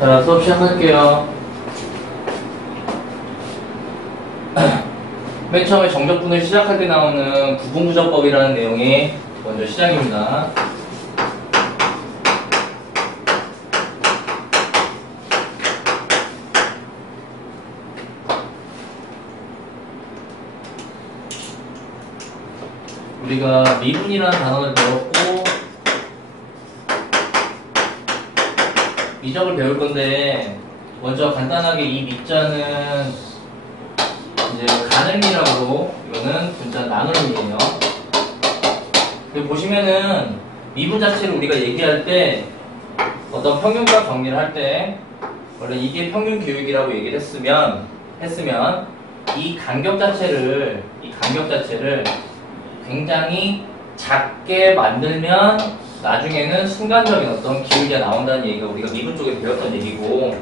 자, 수업 시작할게요. 맨 처음에 정적분을 시작할 때 나오는 부분부적법이라는 내용이 먼저 시작입니다. 우리가 미분이라는 단어를 배웠고 미적을 배울 건데, 먼저 간단하게 이 미자는 이제 가늘미라고, 이거는 분자 나눗미예요. 여기 보시면은 미분 자체를 우리가 얘기할 때, 어떤 평균값 정리를 할 때 원래 이게 평균 교육이라고 얘기를 했으면 이 간격 자체를 굉장히 작게 만들면 나중에는 순간적인 어떤 기울기가 나온다는 얘기가 우리가 미분 쪽에 배웠던 얘기고,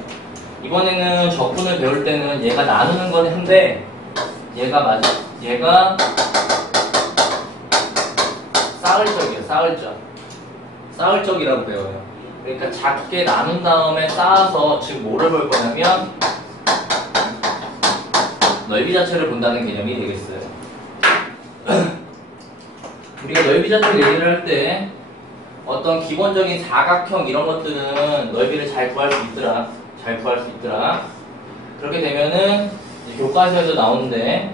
이번에는 적분을 배울 때는 얘가 나누는 건 한데 얘가 쌓을적이에요. 쌓을적이라고 배워요. 그러니까 작게 나눈 다음에 쌓아서 지금 뭐를 볼 거냐면 넓이 자체를 본다는 개념이 되겠어요. 우리가 넓이 자체를 얘기를 할 때 어떤 기본적인 사각형 이런 것들은 넓이를 잘 구할 수 있더라. 그렇게 되면은 교과서에서 나오는데,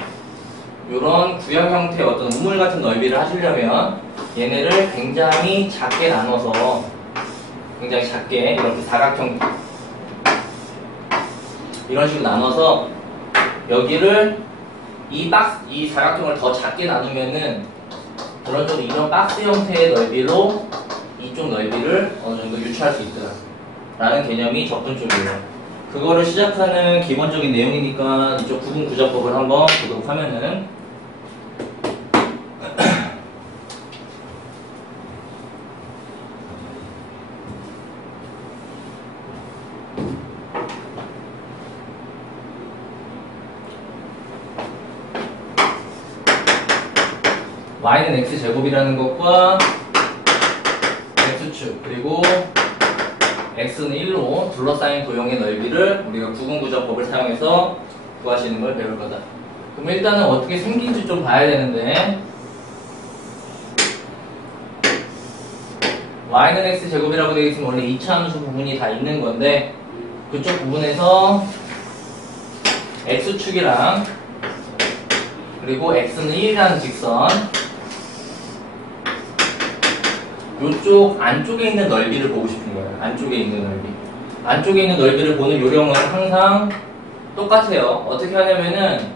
이런 구형 형태의 어떤 우물 같은 넓이를 하시려면 얘네를 굉장히 작게 나눠서, 굉장히 작게 이렇게 사각형 이런 식으로 나눠서 여기를 이 사각형을 더 작게 나누면은 그런 쪽으로 이런 박스 형태의 넓이로 이쪽 넓이를 어느 정도 유추할 수 있더라 라는 개념이 적분 쪽이에요. 그거를 시작하는 기본적인 내용이니까 이쪽 구분구적법을 한번 보도록 하면은, y는 x제곱이라는 것과 x축 그리고 x는 1로 둘러싸인 도형의 넓이를 우리가 구분구적법을 사용해서 구하시는 걸 배울 거다. 그럼 일단은 어떻게 생긴지 좀 봐야 되는데, y는 x제곱이라고 되어 있으면 원래 이차함수 부분이 다 있는 건데, 그쪽 부분에서 x축이랑 그리고 x는 1이라는 직선, 요쪽 안쪽에 있는 넓이를 보고 싶은 거예요. 안쪽에 있는 넓이를 보는 요령은 항상 똑같아요. 어떻게 하냐면은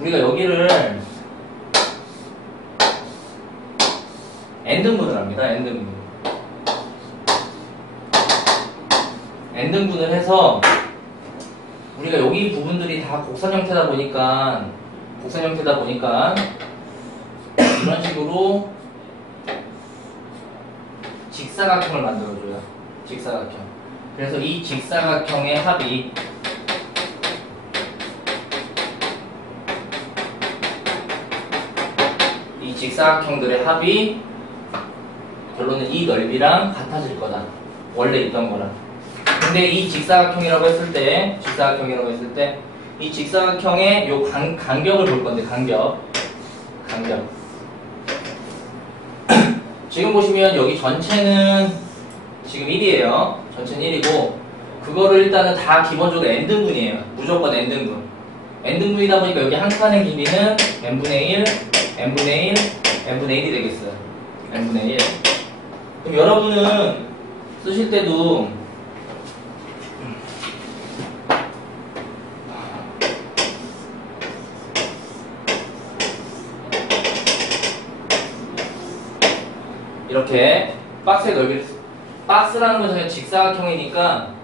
우리가 여기를 n등분을 합니다. n등분을 해서 우리가 여기 부분들이 다 곡선 형태다 보니까 이런 식으로 직사각형을 만들어줘요. 그래서 이 직사각형의 합이 직사각형들의 합이 결론은 이 넓이랑 같아질 거다. 원래 있던 거랑. 근데 이 직사각형이라고 했을 때 이 직사각형의 요 간격을 볼 건데, 간격. 지금 보시면 여기 전체는 지금 1이에요. 전체는 1이고, 그거를 일단은 다 기본적으로 n등분이에요. 무조건 n등분. n등분이다 보니까 여기 한 칸의 길이는 n분의 1, n분의 1이 되겠어요. n분의 1. 그럼 여러분은 쓰실 때도 이렇게 박스의 넓이를, 박스라는 것은 직사각형이니까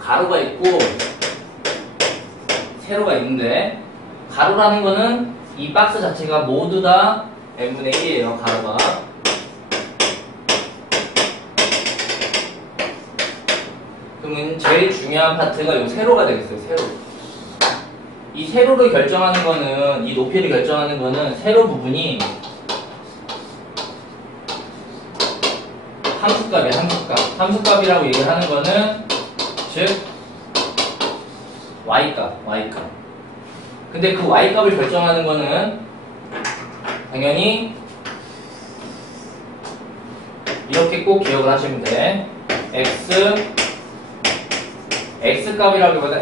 가로가 있고 세로가 있는데, 가로라는 거는 이 박스 자체가 모두 다 n분의 1이에요. 가로가. 그러면 제일 중요한 파트가 요 세로가 되겠어요. 이 세로를 결정하는 거는, 이 높이를 결정하는 거는 세로 부분이 함수값이에요. 함수값. 함수값이라고 얘기를 하는 거는 즉 y값. 근데 그 y값을 결정하는 거는 당연히 이렇게 꼭 기억을 하시면 돼. x값이라기보다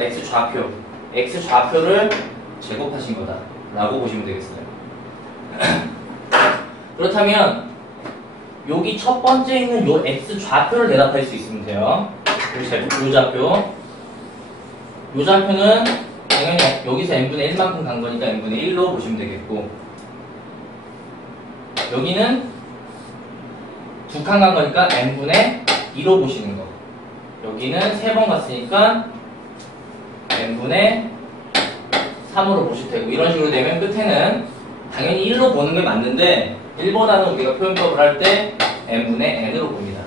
x좌표를 제곱하신 거다 라고 보시면 되겠어요. 그렇다면 여기 첫 번째 있는 요 x좌표를 대답할 수 있으면 돼요. 요 좌표는 당연히 여기서 n분의 1만큼 간 거니까 n분의 1로 보시면 되겠고, 여기는 두 칸 간 거니까 n분의 2로 보시는 거. 여기는 3번 갔으니까 n분의 3으로 보실 테고, 이런 식으로 되면 끝에는 당연히 1로 보는 게 맞는데 1보다는 우리가 표현법을 할 때 n분의 n으로 봅니다.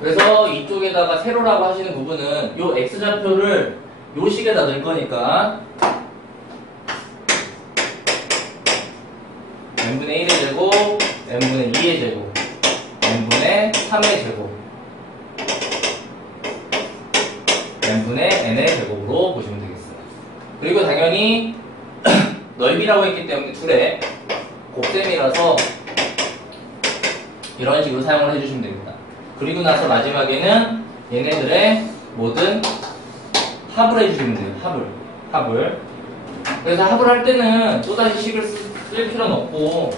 그래서 이쪽에다가 세로라고 하시는 부분은 요 x좌표를 요 식에다 넣을 거니까 n분의 1의 제곱, n분의 2의 제곱, n분의 3의 제곱, n분의 n의 제곱으로 보시면 되겠어요. 그리고 당연히 넓이라고 했기 때문에 둘의 곱셈이라서 이런 식으로 사용을 해주시면 됩니다. 그리고 나서 마지막에는 얘네들의 모든 합을 해주시면 돼요. 합을. 그래서 합을 할 때는 또다시 식을 쓸 필요는 없고,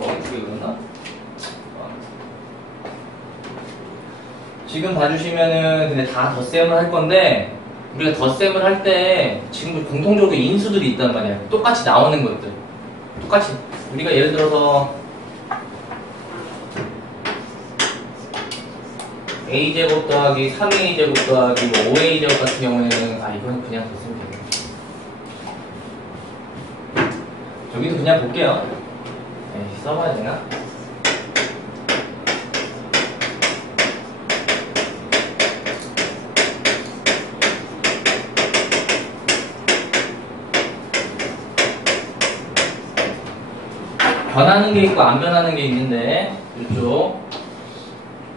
어떻게 그랬나? 지금 봐주시면은 근데 다 덧셈을 할 건데, 우리가 덧셈을 할 때 지금 공통적으로 인수들이 있단 말이야. 똑같이 나오는 것들. 똑같이. 우리가 예를 들어서 a제곱 더하기 3a제곱 더하기 5a제곱 같은 경우에는 이건 그냥 덧셈 되겠네. 저기도 그냥 볼게요. 써봐야 되나? 변하는 게 있고 안 변하는 게 있는데, 이쪽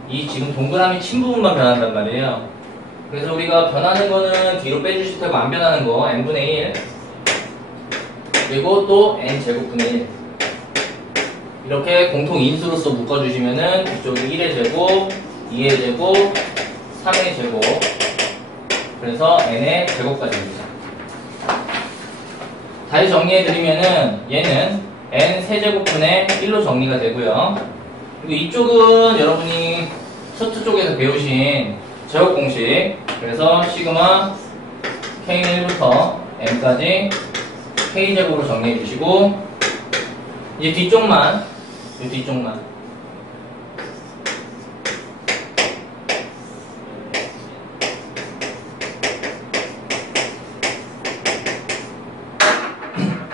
이 지금 동그라미 친 부분만 변한단 말이에요. 그래서 우리가 변하는 거는 뒤로 빼주실 테고, 안 변하는 거 n분의 1 그리고 또 n제곱분의 1 이렇게 공통 인수로서 묶어주시면은 이쪽이 1의 제곱, 2의 제곱, 3의 제곱, 그래서 n의 제곱까지입니다. 다시 정리해드리면은 얘는 n 세제곱분의 1로 정리가 되고요. 그리고 이쪽은 여러분이 서투 쪽에서 배우신 제곱 공식, 그래서 시그마 k는 1부터 n까지 k제곱으로 정리해 주시고, 이제 뒤쪽만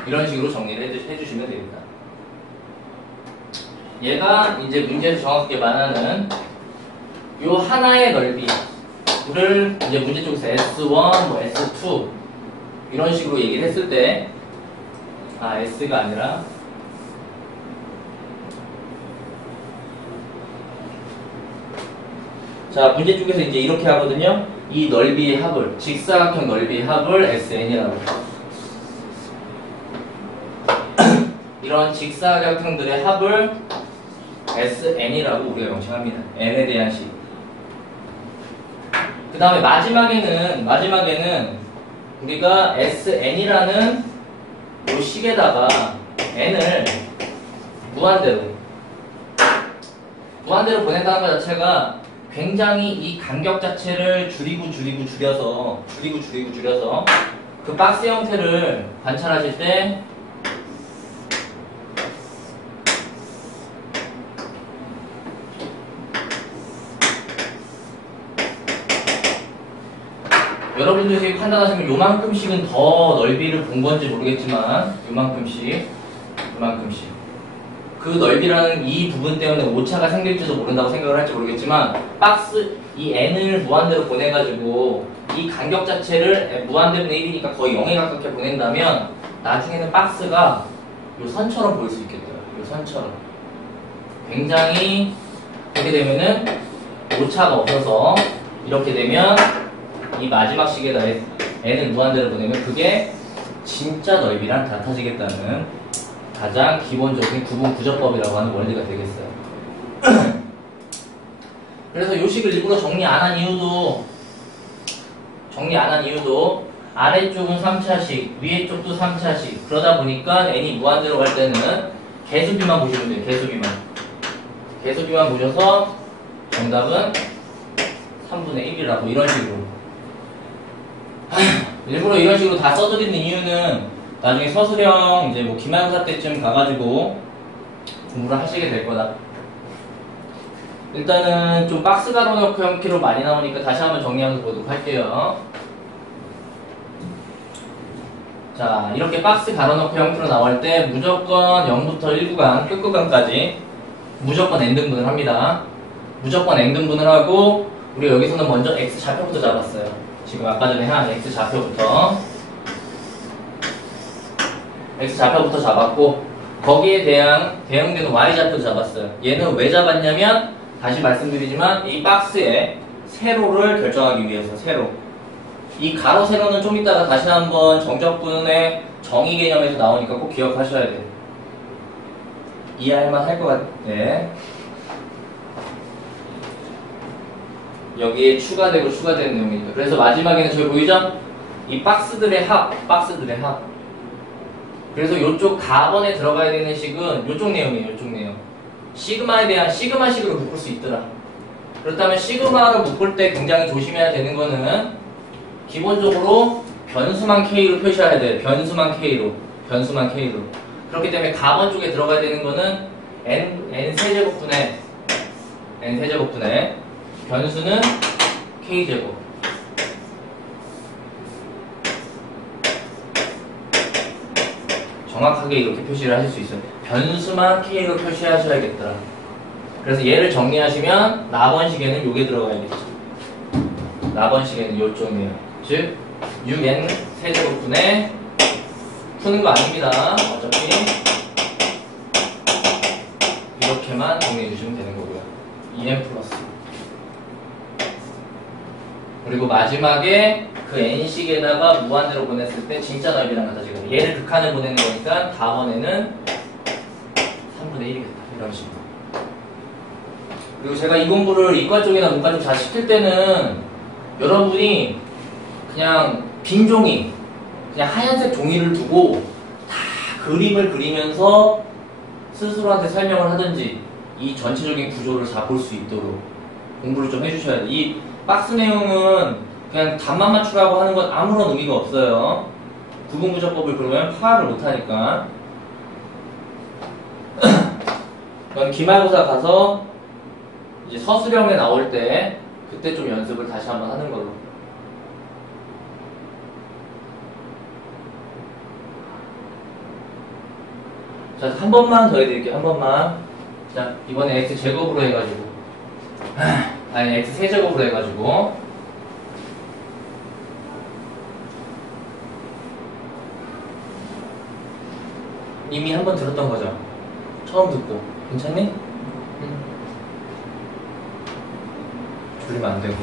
이런 식으로 정리를 해주시면 됩니다. 얘가 이제 문제에서 정확하게 말하는 요 하나의 넓이를 이제 문제 쪽에서 S1, 뭐 S2 이런 식으로 얘기를 했을 때, S가 아니라 자, 문제 쪽에서 이제 이렇게 하거든요. 이 넓이의 합을, 직사각형 넓이의 합을 SN이라고 해요. 이런 직사각형들의 합을 SN이라고 우리가 명칭합니다. N에 대한 식. 그 다음에 마지막에는 우리가 SN이라는 이 식에다가 N을 무한대로 보낸다는 것 자체가 굉장히 이 간격 자체를 줄이고 줄여서 그 박스 형태를 관찰하실 때 여러분들이 판단하시면 요만큼씩은 더 넓이를 본 건지 모르겠지만 요만큼씩 그 넓이라는 이 부분 때문에 오차가 생길지도 모른다고 생각을 할지 모르겠지만, 박스 이 n을 무한대로 보내가지고 이 간격 자체를 무한대분의 1이니까 거의 0에 가깝게 보낸다면 나중에는 박스가 요 선처럼 보일 수 있겠더라고요. 요 선처럼 굉장히 그렇게 되면은 오차가 없어서 이렇게 되면 이 마지막 식에다 n을 무한대로 보내면 그게 진짜 넓이랑 같아지겠다는 가장 기본적인 구분 구조법이라고 하는 원리가 되겠어요. 그래서 이 식을 일부러 정리 안 한 이유도 아래쪽은 3차식, 위에 쪽도 3차식. 그러다 보니까 n이 무한대로 갈 때는 개수비만 보시면 돼요. 개수비만 보셔서 정답은 3분의 1이라고 이런 식으로. 일부러 이런 식으로 다 써드리는 이유는 나중에 서술형 이제 뭐 기말고사 때쯤 가가지고 공부를 하시게 될 거다. 일단은 좀 박스 가로놓고 형태로 많이 나오니까 다시 한번 정리하면서 보도록 할게요. 자, 이렇게 박스 가로놓고 형태로 나올 때 무조건 0부터 1구간, 끝구간까지 무조건 n등분을 합니다. 무조건 n등분을 하고 우리 여기서는 먼저 x 좌표부터 잡았어요. 지금 아까 전에 한 x 좌표부터 잡았고 거기에 대응되는 y 좌표도 잡았어요. 얘는 왜 잡았냐면 다시 말씀드리지만 이 박스에 세로를 결정하기 위해서 세로. 이 가로 세로는 좀 이따가 다시 한번 정적분의 정의 개념에서 나오니까 꼭 기억하셔야 돼요. 이해할만 할 것 같아. 여기에 추가되는 내용이니까. 그래서 마지막에는 저기 보이죠? 이 박스들의 합. 그래서 이쪽 가번에 들어가야 되는 식은 이쪽 내용이에요. 이쪽 내용. 시그마에 대한 시그마식으로 묶을 수 있더라. 그렇다면 시그마로 묶을 때 굉장히 조심해야 되는 거는 기본적으로 변수만 K로 표시해야 돼요. 변수만 K로. 그렇기 때문에 가번 쪽에 들어가야 되는 거는 n 세제곱분의 변수는 K제곱. 정확하게 이렇게 표시를 하실 수 있어요. 변수만 K로 표시하셔야겠더라. 그래서 얘를 정리하시면 나번식에는 요게 들어가야겠죠. 나번식에는 요쪽이에요. 즉 6n 세제곱분의 푸는 거 아닙니다. 어차피 이렇게만 정리해 주시면 되는 거고요. 2n 플러스. 그리고 마지막에 그 n식에다가 무한대로 보냈을 때 진짜 넓이랑 같아지거든요. 얘를 극한을 보내는 거니까 다번에는 3분의 1이겠다. 이런 식으로. 그리고 제가 이 공부를 이과 쪽이나 문과 쪽 다 시킬 때는 여러분이 그냥 빈 종이, 그냥 하얀색 종이를 두고 다 그림을 그리면서 스스로한테 설명을 하든지 이 전체적인 구조를 다 볼 수 있도록 공부를 좀 해주셔야 돼요. 이 박스 내용은 그냥 답만 맞추라고 하는 건 아무런 의미가 없어요. 구분구조법을 그러면 파악을 못하니까. 그럼 기말고사 가서 이제 서술형에 나올 때 그때 좀 연습을 다시 한번 하는 걸로. 자, 한 번만 더 해드릴게요. 한 번만. 자, 이번에 x제곱으로 해가지고 아니 x세제곱으로 해가지고 이미 한 번 들었던 거죠? 처음 듣고 괜찮니? 응. 졸리면 안 되고.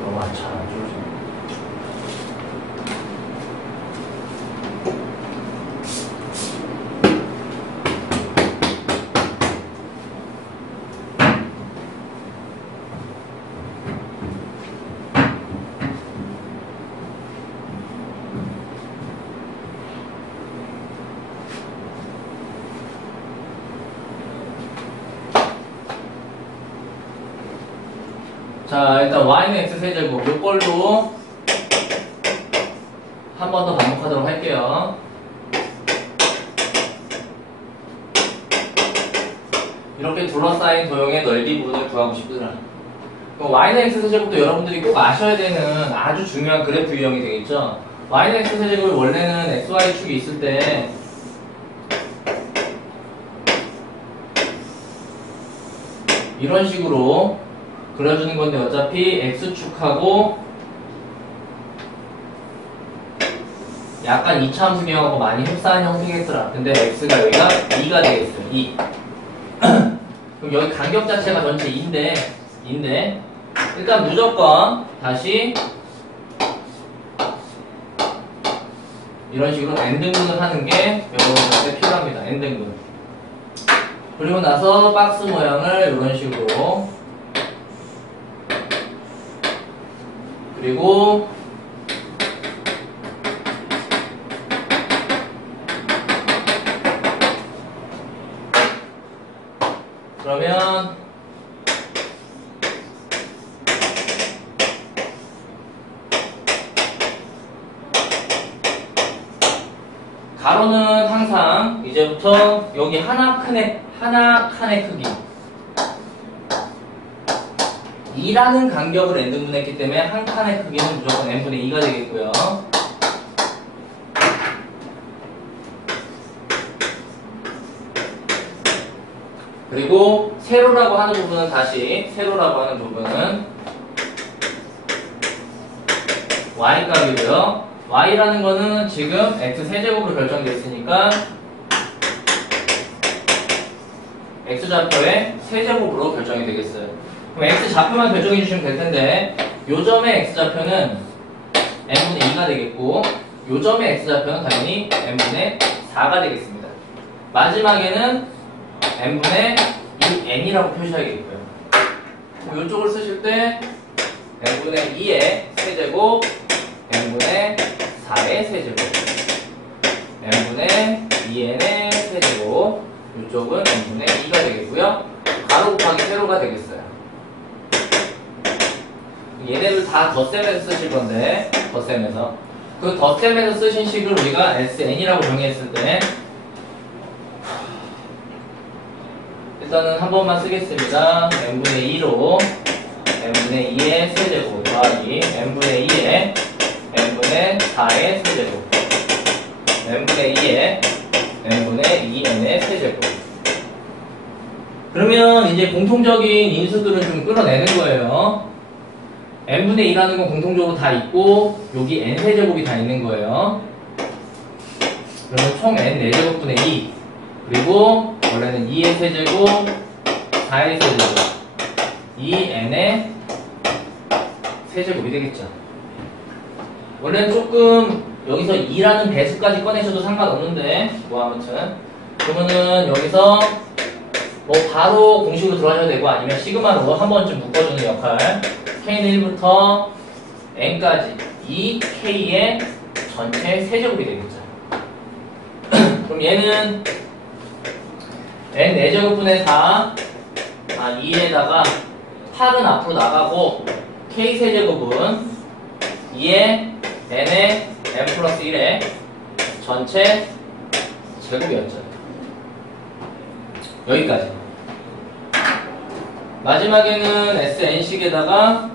너무 안 차. 자, 일단 y는 x세제곱 요걸로 한 번 더 반복하도록 할게요. 이렇게 둘러싸인 도형의 넓이 부분을 구하고 싶더라. 그럼 y는 x세제곱도 여러분들이 꼭 아셔야 되는 아주 중요한 그래프 유형이 되겠죠. y는 x세제곱이 원래는 xy축이 있을 때 이런 식으로 그려주는 건데 어차피 x축하고 약간 이차함수경하고 많이 흡사한 형태겠더라. 근데 x가 여기가 2가 되겠어요. 2. 그럼 여기 간격 자체가 전체 2인데 일단 무조건 다시 이런 식으로 n등분을 하는 게 여러분들한테 필요합니다. n등분. 그리고 나서 박스 모양을 이런 식으로 그리고 그러면 가로는 항상 이제부터 여기 하나 칸의 크기 2라는 간격을 n등분했기 때문에 한 칸의 크기는 무조건 n분의 2가 되겠고요. 그리고 세로라고 하는 부분은 y값이고요. y라는 거는 지금 x 세제곱으로 결정되어 있으니까 x좌표의 세제곱으로 결정이 되겠어요. 그럼 x좌표만 결정해 주시면 될 텐데 요 점의 x좌표는 n분의 2가 되겠고 요 점의 x좌표는 당연히 n분의 4가 되겠습니다. 마지막에는 n분의 2n이라고 표시하겠고요. 이쪽을 쓰실 때 n분의 2의 세제곱 n분의 4의 세제곱 n분의 2n의 세제곱 이쪽은 n분의 2가 되겠고요. 가로 곱하기 세로가 되겠어요. 얘네들 다 덧셈에서 쓰실 건데 덧셈에서 그 덧셈에서 쓰신 식을 우리가 SN이라고 정의했을 때 일단은 한 번만 쓰겠습니다. n분의 2로 n분의 2의 세제곱 더하기 n분의 2의 n분의 4의 세제곱 n분의 2의 n분의 2n의 세제곱. 그러면 이제 공통적인 인수들은 좀 끌어내는 거예요. n분의 2라는 건 공통적으로 다 있고 여기 n세제곱이 다 있는 거예요. 그러면 총 n 4제곱분의 2 그리고 원래는 2의 세제곱 4의 세제곱 2n의 세제곱이 되겠죠. 원래는 조금 여기서 2라는 배수까지 꺼내셔도 상관없는데 뭐 아무튼 그러면은 여기서 뭐 바로 공식으로 들어가셔도 되고 아니면 시그마로 한 번쯤 묶어주는 역할 k는 1부터 n까지 2k의 전체 세제곱이 되겠죠. 그럼 얘는 n 4제곱분의 4 2에다가 8은 앞으로 나가고 k 세제곱은 2의 n의 n 플러스 1의 전체 제곱이었죠. 여기까지. 마지막에는 SN식에다가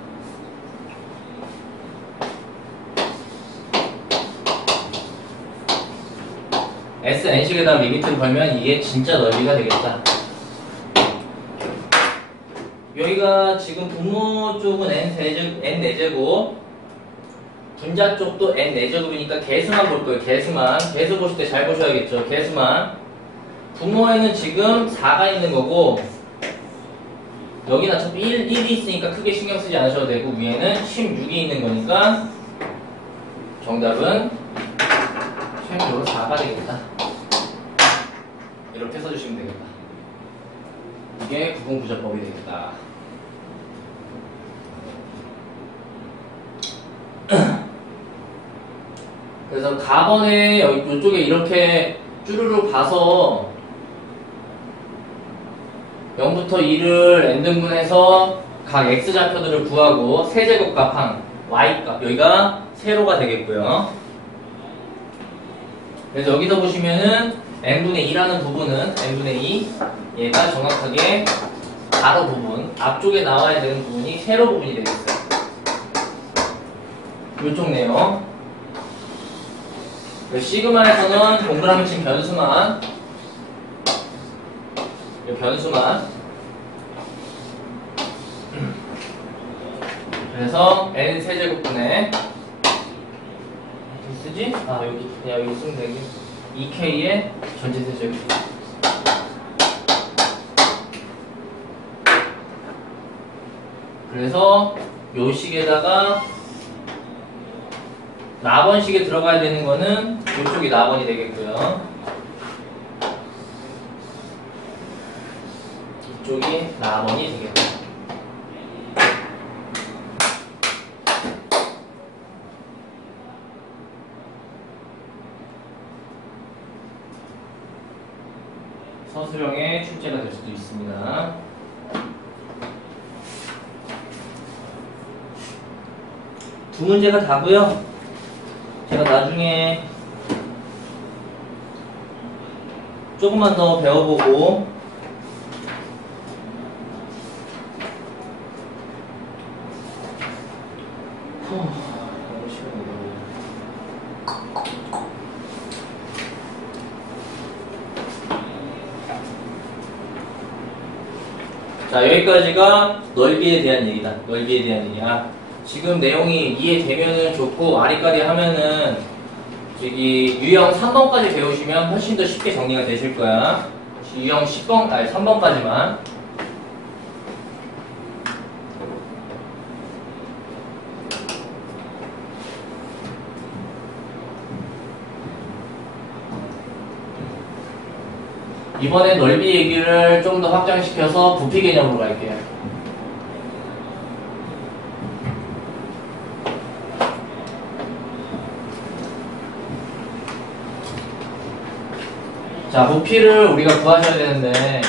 SN식에다가 리미트를 걸면 이게 진짜 넓이가 되겠다. 여기가 지금 분모 쪽은 n4제곱 분자 쪽도 n4제곱이니까 개수만 볼 거예요. 개수 보실 때 잘 보셔야겠죠. 개수만. 분모에는 지금 4가 있는 거고 여기는 어차피 1이 있으니까 크게 신경 쓰지 않으셔도 되고 위에는 16이 있는 거니까 정답은 최종적으로 4가 되겠다. 이렇게 써주시면 되겠다. 이게 구분부자법이 되겠다. 그래서 가번에 여기 이쪽에 이렇게 쭈루루 봐서 0부터 2를 n등분해서 각 x좌표들을 구하고 세제곱값항 y값 여기가 세로가 되겠고요. 그래서 여기서 보시면은 n분의 2라는 부분은 n분의 2 얘가 정확하게 가로 부분 앞쪽에 나와야 되는 부분이 세로 부분이 되겠어요. 이쪽 내용 시그마에서는 동그라미 친 변수만 그래서 n 세제곱분의 쓰지? 아 여기 그냥 여기 쓰면 되겠 2k의 전체 세제곱. 그래서 요 식에다가 나번식에 들어가야 되는 거는 이쪽이 나번이 되겠고요. 이쪽이 나번이 되겠고요. 서술형의 출제가 될 수도 있습니다. 두 문제가 다고요. 제가 나중에 조금만 더 배워보고 너무 시간이 자, 여기까지가 넓이에 대한 얘기다. 넓이에 대한 얘기야. 지금 내용이 이해되면은 좋고, 아리까리 하면은, 저기, 유형 3번까지 배우시면 훨씬 더 쉽게 정리가 되실 거야. 유형 10번, 아니, 3번까지만. 이번에 넓이 얘기를 좀 더 확장시켜서 부피 개념으로 갈게요. 자, 부피를 우리가 구하셔야 되는데,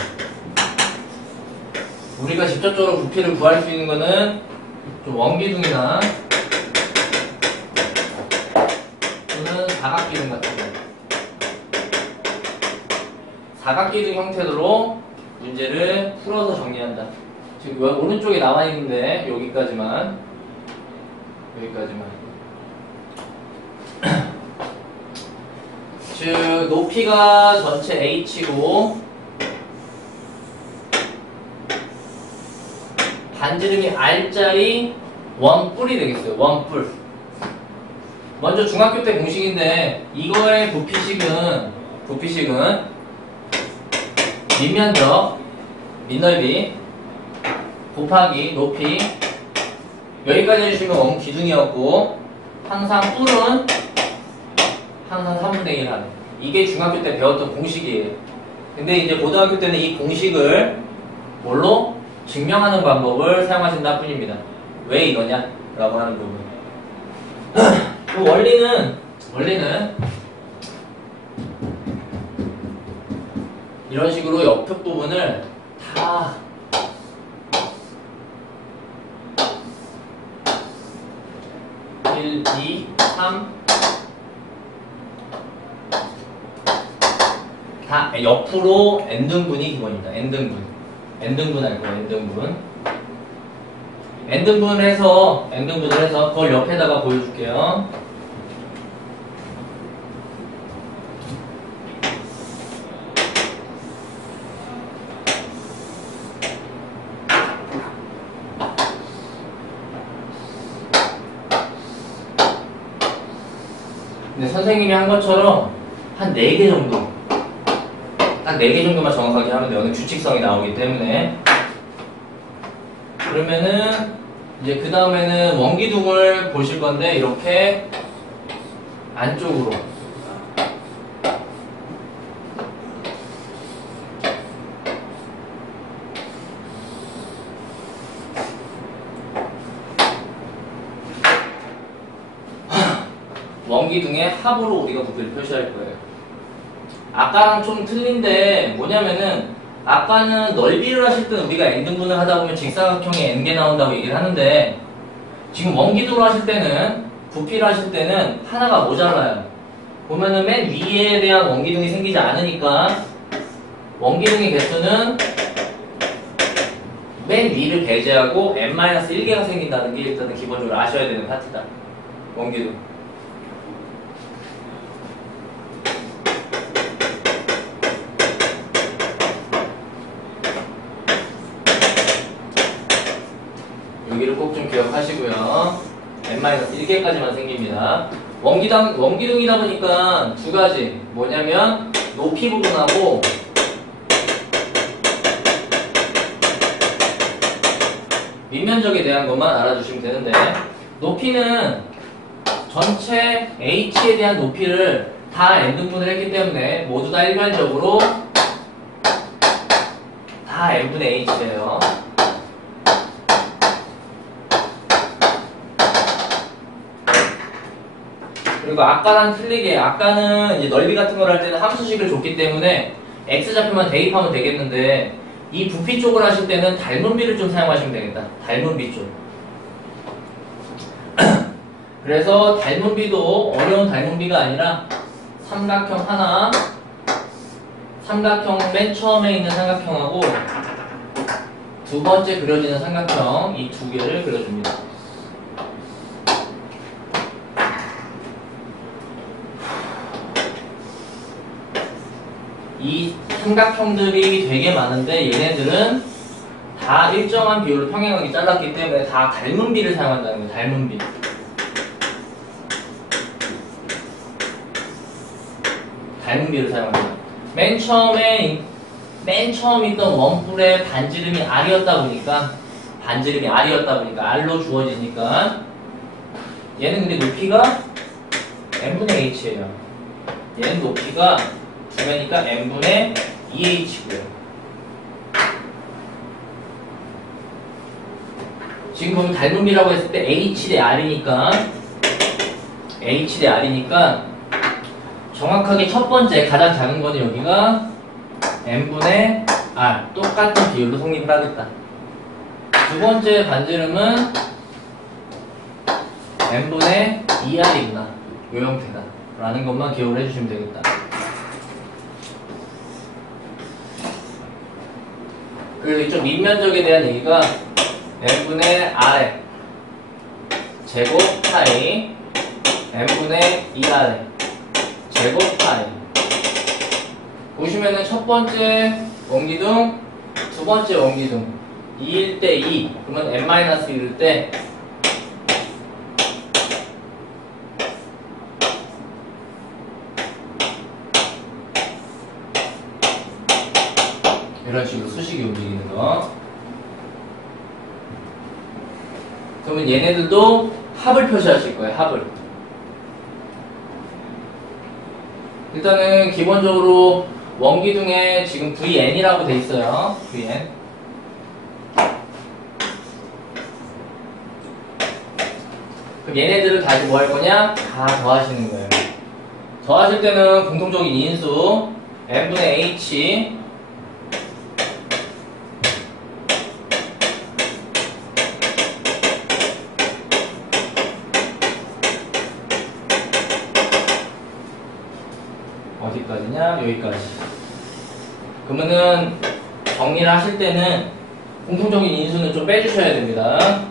우리가 직접적으로 부피를 구할 수 있는 거는 좀 원기둥이나 또는 사각기둥 같은 거. 사각기둥 형태로 문제를 풀어서 정리한다. 지금 오른쪽에 나와 있는데 여기까지만. 즉 높이가 전체 h고 반지름이 r짜리 원뿔이 되겠어요. 원뿔. 먼저 중학교 때 공식인데 이거의 부피식은 밑면적, 밑넓이 곱하기 높이. 여기까지 해주시면 원기둥이었고 항상 뿔은 항상 3분의 1 하는. 이게 중학교 때 배웠던 공식이에요. 근데 이제 고등학교 때는 이 공식을 뭘로? 증명하는 방법을 사용하신다 뿐입니다. 왜 이거냐? 라고 하는 부분. 그 원리는 이런 식으로 옆쪽 부분을 다 (1, 2, 3) 다 옆으로 n등분이 기본입니다. n등분 할 거예요. n등분을 해서 그걸 옆에다가 보여줄게요. 근데 선생님이 한 것처럼 한 4개 정도, 딱 4개 정도만 정확하게 하면 돼요. 규칙성이 나오기 때문에. 그러면은 이제 그 다음에는 원기둥을 보실 건데 이렇게 안쪽으로 원기둥의 합으로 우리가 부피를 표시할 거예요. 아까랑 좀 틀린데 뭐냐면은 아까는 넓이를 하실 때는 우리가 n등분을 하다 보면 직사각형이 n개 나온다고 얘기를 하는데 지금 원기둥을 하실 때는 부피를 하실 때는 하나가 모자라요. 보면은 맨 위에 대한 원기둥이 생기지 않으니까 원기둥의 개수는 맨 위를 배제하고 n-1개가 생긴다는 게 일단은 기본적으로 아셔야 되는 파트다. 원기둥. 여기를 꼭 좀 기억하시고요. n-1개까지만 생깁니다. 원기둥이다 보니까 두 가지. 뭐냐면, 높이 부분하고, 밑면적에 대한 것만 알아주시면 되는데, 높이는 전체 h에 대한 높이를 다 n등분을 했기 때문에 모두 다 일괄적으로 다 n분의 h예요. 그리고 아까랑 틀리게, 아까는 이제 넓이 같은 걸 할 때는 함수식을 줬기 때문에 x좌표만 대입하면 되겠는데, 이 부피 쪽을 하실 때는 닮은 비를 좀 사용하시면 되겠다. 닮은 비 쪽. 그래서 닮은 비도 어려운 닮은 비가 아니라 삼각형 하나, 삼각형 맨 처음에 있는 삼각형하고 두 번째 그려지는 삼각형, 이 두 개를 그려줍니다. 이 삼각형들이 되게 많은데 얘네들은 다 일정한 비율로 평행하게 잘랐기 때문에 다 닮은 비를 사용한다는 거예요. 닮은 비. 닮은 비를 사용합니다. 맨 처음 있던 원뿔의 반지름이 R이었다 보니까 R로 주어지니까 얘는 근데 높이가 n분의 h예요. 얘는 높이가 두 배니까 n분의 2h고요. 지금 보면 닮은 비라고 했을 때 h 대 r이니까 정확하게 첫 번째 가장 작은 거는 여기가 n분의 r, 똑같은 비율로 성립을 하겠다. 두 번째 반지름은 n분의 2r이구나. 요 형태다 라는 것만 기억을 해주시면 되겠다. 그리고 이쪽 밑면적에 대한 얘기가 n분의 r의 제곱 파이 n분의 2r의 제곱 파이. 보시면은 첫 번째 원기둥, 두 번째 원기둥 2일 때 2, 그러면 n-1일 때 이런 식으로 수식이 움직이는 거. 그러면 얘네들도 합을 표시하실 거예요. 합을. 일단은 기본적으로 원기둥에 지금 VN이라고 돼 있어요. VN. 그럼 얘네들을 다시 뭐 할 거냐? 다 더하시는 거예요. 더하실 때는 공통적인 인수 n분의 h 어디까지냐? 여기까지. 그러면은 정리를 하실 때는 공통적인 인수는 좀 빼주셔야 됩니다.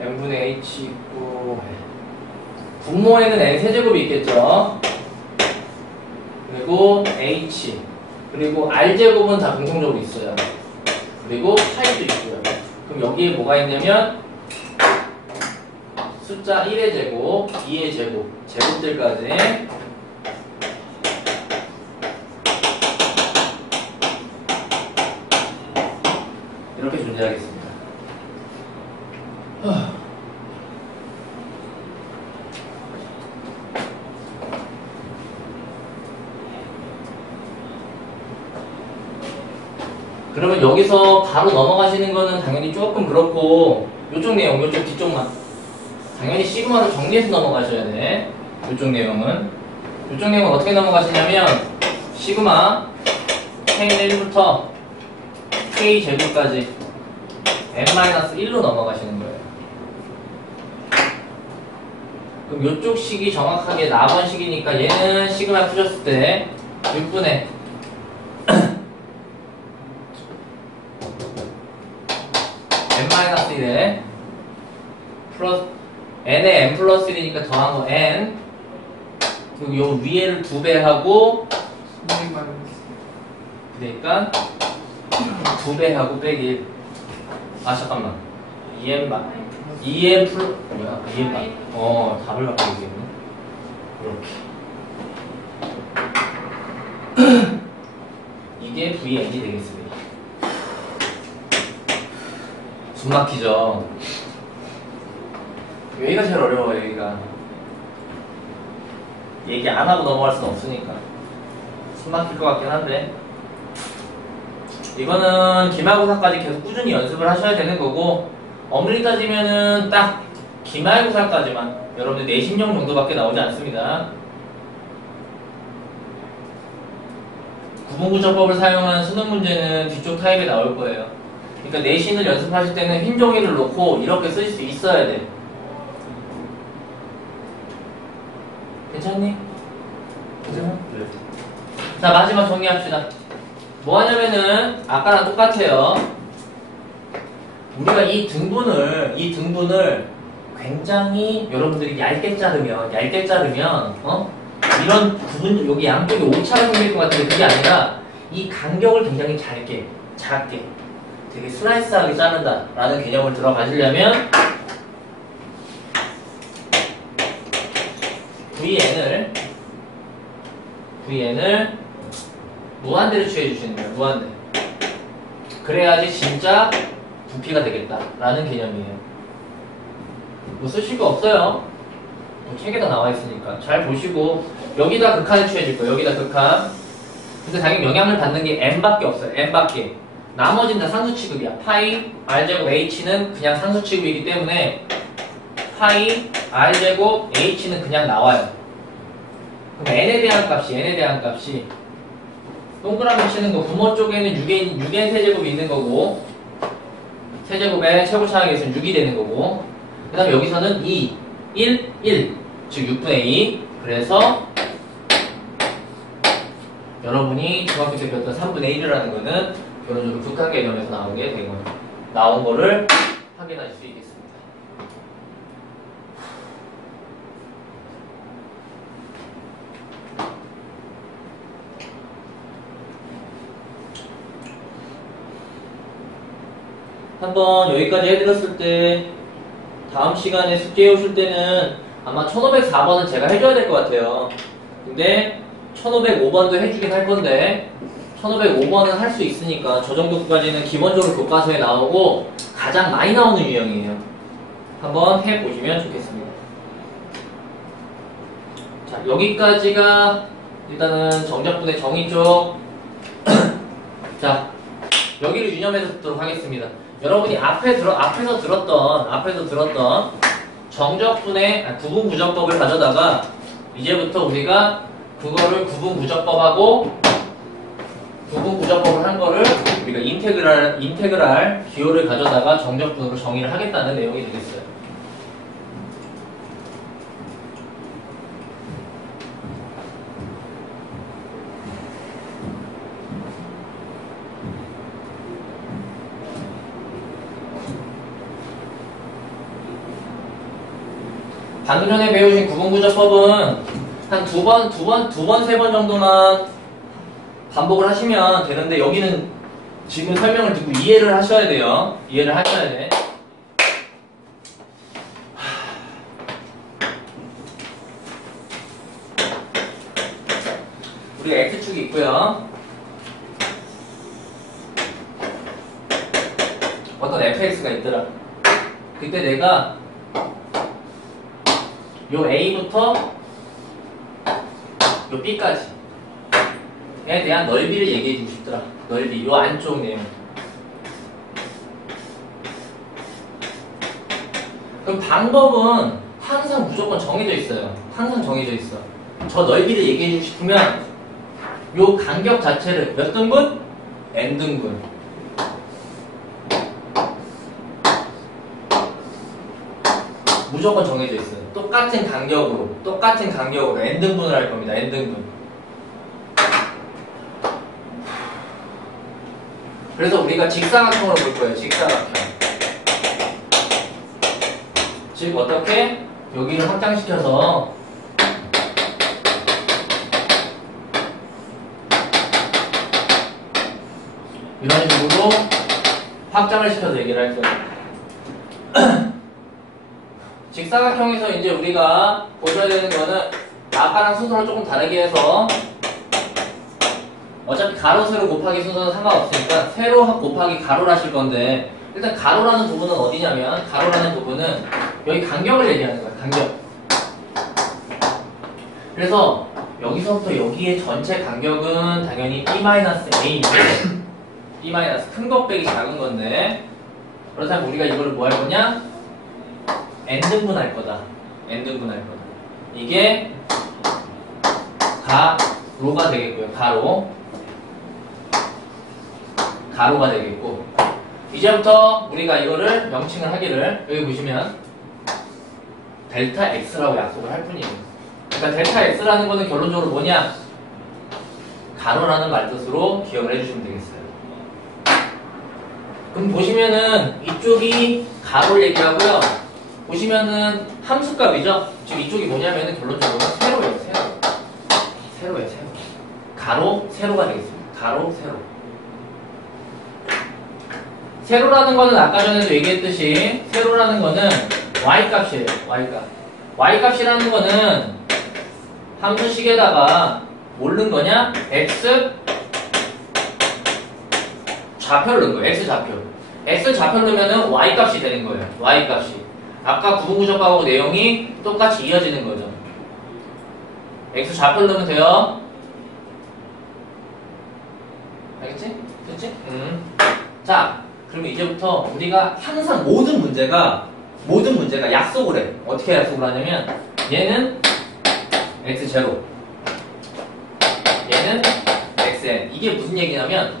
n분의 h 있고 분모에는 n 세제곱이 있겠죠. 그리고 h 그리고 r제곱은 다 공통적으로 있어요. 그리고 파이도 있고요. 그럼 여기에 뭐가 있냐면 숫자 1의 제곱, 2의 제곱, 제곱들까지 이렇게 존재하겠습니다. 그러면 여기서 바로 넘어가시는 거는 당연히 조금 그렇고 요쪽 내용, 요쪽 뒤쪽만 당연히 시그마로 정리해서 넘어가셔야 돼. 요쪽 내용은 어떻게 넘어가시냐면 시그마 K1부터 K제곱까지 n-1로 넘어가시는 거예요. 그럼 요쪽 식이 정확하게 나번 식이니까 얘는 시그마 푸셨을 때 6분의 n-1에 플러스 n에 n 플러스 1이니까 더한 거 n 그리고 요 위에를 2배 하고 그러니까 2배 하고 빼기 1. 아 잠깐만 2n반 2n 플 뭐야 2n반 답을 갖고 얘기했네. 이렇게 이게 VN이 되겠습니다. 숨 막히죠? 여기가 제일 어려워요. 여기가 얘기 안 하고 넘어갈 수는 없으니까 숨 막힐 것 같긴 한데, 이거는 기말고사까지 계속 꾸준히 연습을 하셔야 되는 거고, 엄밀히 따지면은 딱 기말고사까지만 여러분들 내신형 정도밖에 나오지 않습니다. 구분구조법을 사용한 수능 문제는 뒤쪽 타입에 나올 거예요. 그러니까 내신을 연습하실 때는 흰 종이를 놓고 이렇게 쓰실 수 있어야 돼. 괜찮니? 괜찮아? 네. 자, 마지막 정리합시다. 뭐 하냐면은 아까랑 똑같아요. 우리가 이 등분을 굉장히 여러분들이 얇게 자르면 이런 부분, 여기 양쪽에 오차가 생길 것 같은데 그게 아니라 이 간격을 굉장히 작게 되게 슬라이스하게 자른다 라는 개념을 들어가시려면 VN을 무한대로 취해주시는 거예요. 무한대. 그래야지 진짜 부피가 되겠다 라는 개념이에요. 뭐 쓰실 거 없어요. 뭐 책에다 나와 있으니까 잘 보시고, 여기다 극한을 취해줄 거예요. 여기다 극한. 근데 당연히 영향을 받는 게 n밖에 없어요. n밖에. 나머지는 다 상수 취급이야. 파이 r제곱 h는 그냥 상수 취급이기 때문에 파이 r제곱 h는 그냥 나와요. 그럼 n에 대한 값이 동그라미 치는 거, 부모 쪽에는 6n 세제곱이 있는 거고, 세제곱의 최고차항이 있으면 6이 되는 거고, 그 다음에 여기서는 2, 1, 1, 즉 6분의 2. 그래서 여러분이 중학교 때 배웠던 3분의 1이라는 거는 결론적으로 극한 개념에서 나온 거를 확인하실 수 있겠습니다. 한번 여기까지 해드렸을 때 다음 시간에 숙제해 오실 때는 아마 1504번은 제가 해줘야 될 것 같아요. 근데 1505번도 해주긴 할 건데 1505번은 할 수 있으니까 저 정도까지는 기본적으로 교과서에 나오고 가장 많이 나오는 유형이에요. 한번 해보시면 좋겠습니다. 자, 여기까지가 일단은 정적분의 정의 쪽. 자, 여기를 유념해서 듣도록 하겠습니다. 여러분이 앞에서 들었던 정적분의 구분구조법을 가져다가 이제부터 우리가 그거를 구분구조법하고 구분구조법을 한 거를 우리가 인테그랄 기호를 가져다가 정적분으로 정의를 하겠다는 내용이 되겠어요. 방금 전에 배우신 구분구조법은 한 두 번, 세 번 정도만 반복을 하시면 되는데, 여기는 지금 설명을 듣고 이해를 하셔야 돼요. 이해를 하셔야 돼. 우리가 X축이 있고요. 어떤 fx가 있더라. 그때 내가 요 A부터 요 B까지 에 대한 넓이를 얘기해주고 싶더라. 넓이, 요 안쪽 내용. 그럼 방법은 항상 무조건 정해져 있어요. 항상 정해져 있어. 저 넓이를 얘기해주고 싶으면 요 간격 자체를 몇 등분? n등분. 무조건 정해져 있어요. 똑같은 간격으로 n등분을 할 겁니다. n등분. 그래서 우리가 직사각형으로 볼 거예요. 직사각형. 즉 어떻게 여기를 확장시켜서 이런 식으로 확장을 시켜서 얘기를 할 거예요. 직사각형에서 이제 우리가 보셔야 되는 거는 아까랑 순서를 조금 다르게 해서 어차피 가로 세로 곱하기 순서는 상관없으니까 세로 곱하기 가로를 하실 건데 일단 가로라는 부분은 어디냐면 가로라는 부분은 여기 간격을 얘기하는 거예요. 간격. 그래서 여기서부터 여기의 전체 간격은 당연히 B-A인데 B- 큰 것 빼기 작은 건데 그렇다면 우리가 이거를 뭐 할 거냐? n등분 할 거다. n등분 할 거다. 이게 가로가 되겠고요. 가로가 되겠고 이제부터 우리가 이거를 명칭을 하기를 여기 보시면 델타 x라고 약속을 할 뿐이에요. 그러니까 델타 x라는 거는 결론적으로 뭐냐? 가로라는 말뜻으로 기억을 해주시면 되겠어요. 그럼 보시면은 이쪽이 가로를 얘기하고요. 보시면은 함수값이죠. 지금 이쪽이 뭐냐면은 결론적으로 세로예요. 세로예요. 가로, 세로가 되겠습니다. 가로, 세로. 세로라는 거는 아까 전에도 얘기했듯이 세로라는 거는 y값이에요. y값이라는 거는 함수식에다가 모르는 거냐? x 좌표를 넣은 거예요. x 좌표를 넣으면은 y값이 되는 거예요. y값이. 아까 구분구조값하고 내용이 똑같이 이어지는 거죠. x 좌표를 넣으면 돼요. 알겠지? 됐지? 자, 그러면 이제부터 우리가 항상 모든 문제가 약속을 해. 어떻게 약속을 하냐면 얘는 x0 얘는 xn. 이게 무슨 얘기냐면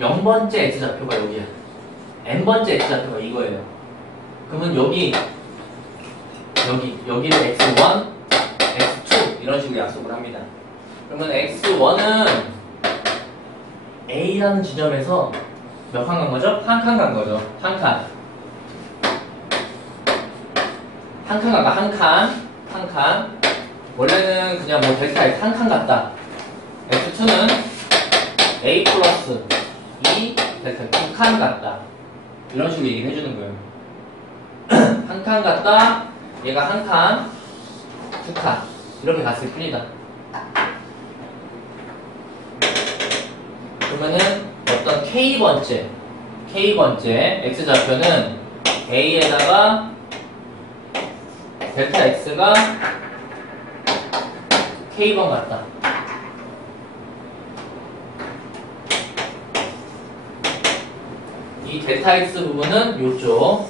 0번째 x좌표가 여기야. n번째 x좌표가 이거예요. 그러면 여기를 x1, x2 이런 식으로 약속을 합니다. 그러면 x1은 A라는 지점에서 몇 칸 간 거죠? 한 칸 간 거죠. 한 칸 원래는 그냥 뭐 델타 X 한 칸 갔다. x2는 A 플러스 2 델타 2칸 갔다. 이런 식으로 얘기를 해주는 거예요. 한 칸 갔다, 얘가 한 칸, 두 칸 이렇게 갔을 뿐이다. 그러면은 어떤 K번째 X좌표는 A에다가 델타 X가 K번 같다. 이 델타 X 부분은 요쪽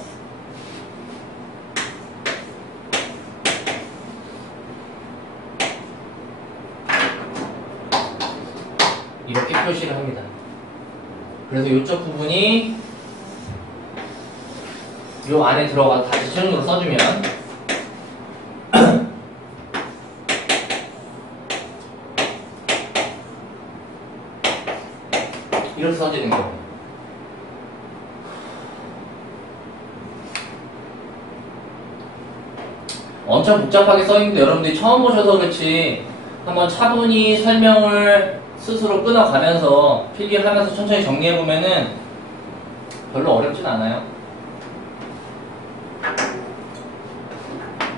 이렇게 표시를 합니다. 그래서 이쪽 부분이 요 안에 들어가서 다시 최종적으로 써주면 이렇게 써지는 거예요. 엄청 복잡하게 써있는데 여러분들이 처음 보셔서 그렇지 한번 차분히 설명을 스스로 끊어가면서 필기를 하면서 천천히 정리해보면은 별로 어렵진 않아요.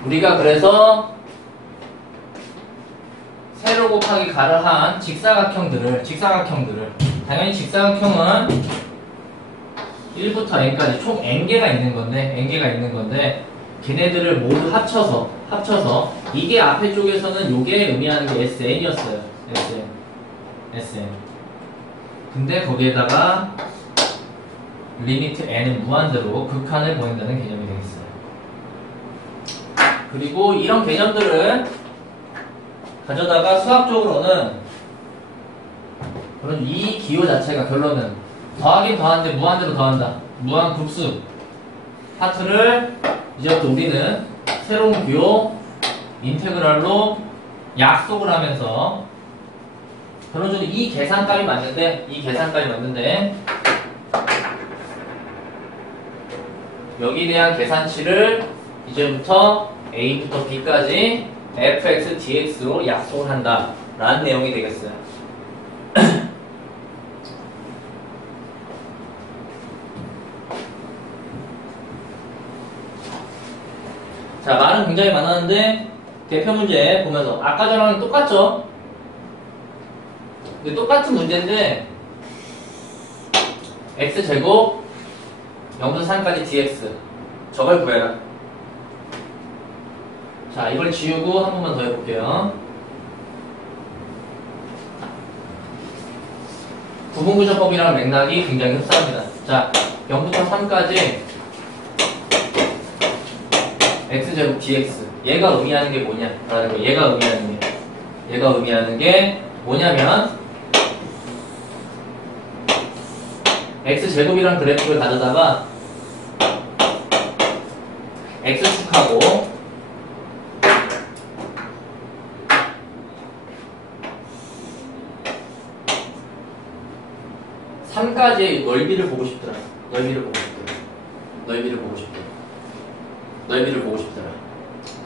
우리가 그래서 세로 곱하기 가를 한 직사각형들을 당연히 직사각형은 1부터 n까지 총 n개가 있는 건데 걔네들을 모두 합쳐서 이게 앞에 쪽에서는 요게 의미하는 게 SN이었어요. SN. 근데 거기에다가 리미트 n은 무한대로 극한을 보인다는 개념이 되겠어요. 그리고 이런 개념들을 가져다가 수학적으로는 그런 이 기호 자체가 결론은 더하긴 더한데 무한대로 더한다. 무한 급수 파트를 이제부터 우리는 새로운 기호 인테그랄로 약속을 하면서 결론적으로 이 계산값이 맞는데 여기에 대한 계산치를 이제부터 A부터 B까지 fx, dx로 약속을 한다 라는 내용이 되겠어요. 자, 말은 굉장히 많았는데 대표 문제 보면서 아까 전랑 똑같죠? 근데 똑같은 문제인데 x제곱 0부터 3까지 dx 저걸 구해라. 자, 이걸 지우고 한 번만 더 해볼게요. 구분구조법이랑 맥락이 굉장히 흡사합니다. 자, 0부터 3까지 x제곱 dx 얘가 의미하는 게 뭐냐? 라는 거. 얘가 의미하는 게 뭐냐면 x제곱이란 그래프를 가져다가 x축하고 (3까지의) 넓이를 보고 싶더라. 넓이를 보고 싶더라.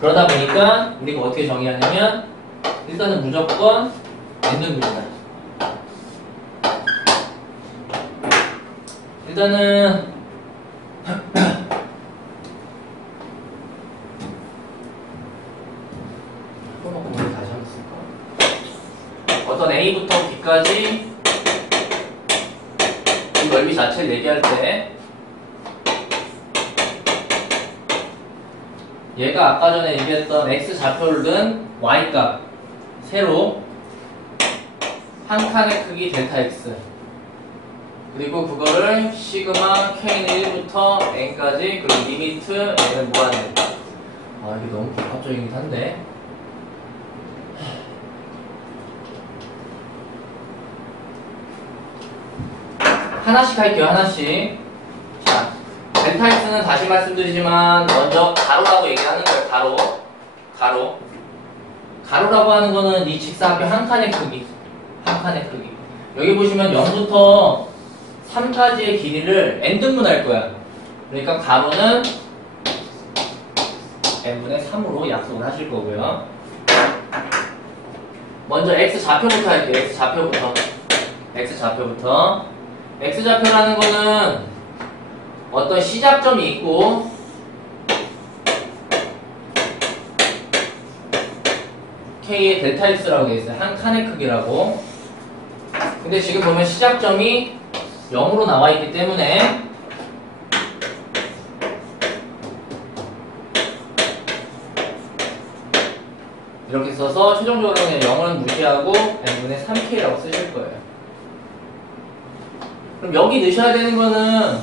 그러다 보니까 우리가 어떻게 정의하냐면 일단은 무조건 n등분이다. 일단은 다시 한번 쓸까? 어떤 A부터 B까지 이 넓이 자체를 얘기할 때 얘가 아까 전에 얘기했던 x 좌표를 둔 y값 세로 한 칸의 크기 델타 x 그리고 그거를 시그마 k는 1부터 n까지 그리고 리미트 n은 무한대. 아, 이게 너무 복합적이긴 한데 하나씩 할게요. 하나씩. 자, 델타 x는 다시 말씀드리지만 먼저 가로라고 얘기하는 거예요. 가로라고 하는 거는 이 직사각형 한 칸의 크기. 여기 보시면 0부터 3까지의 길이를 n등분할 거야. 그러니까 가로는 n분의 3으로 약속을 하실 거고요. 먼저 x좌표부터 할게요. x좌표라는 거는 어떤 시작점이 있고 k의 델타 x라고 되어 있어요. 한 칸의 크기라고. 근데 지금 보면 시작점이 0으로 나와 있기 때문에 이렇게 써서 최종적으로 그냥 0을 무시하고 n분의 3k라고 쓰실 거예요. 그럼 여기 넣으셔야 되는 거는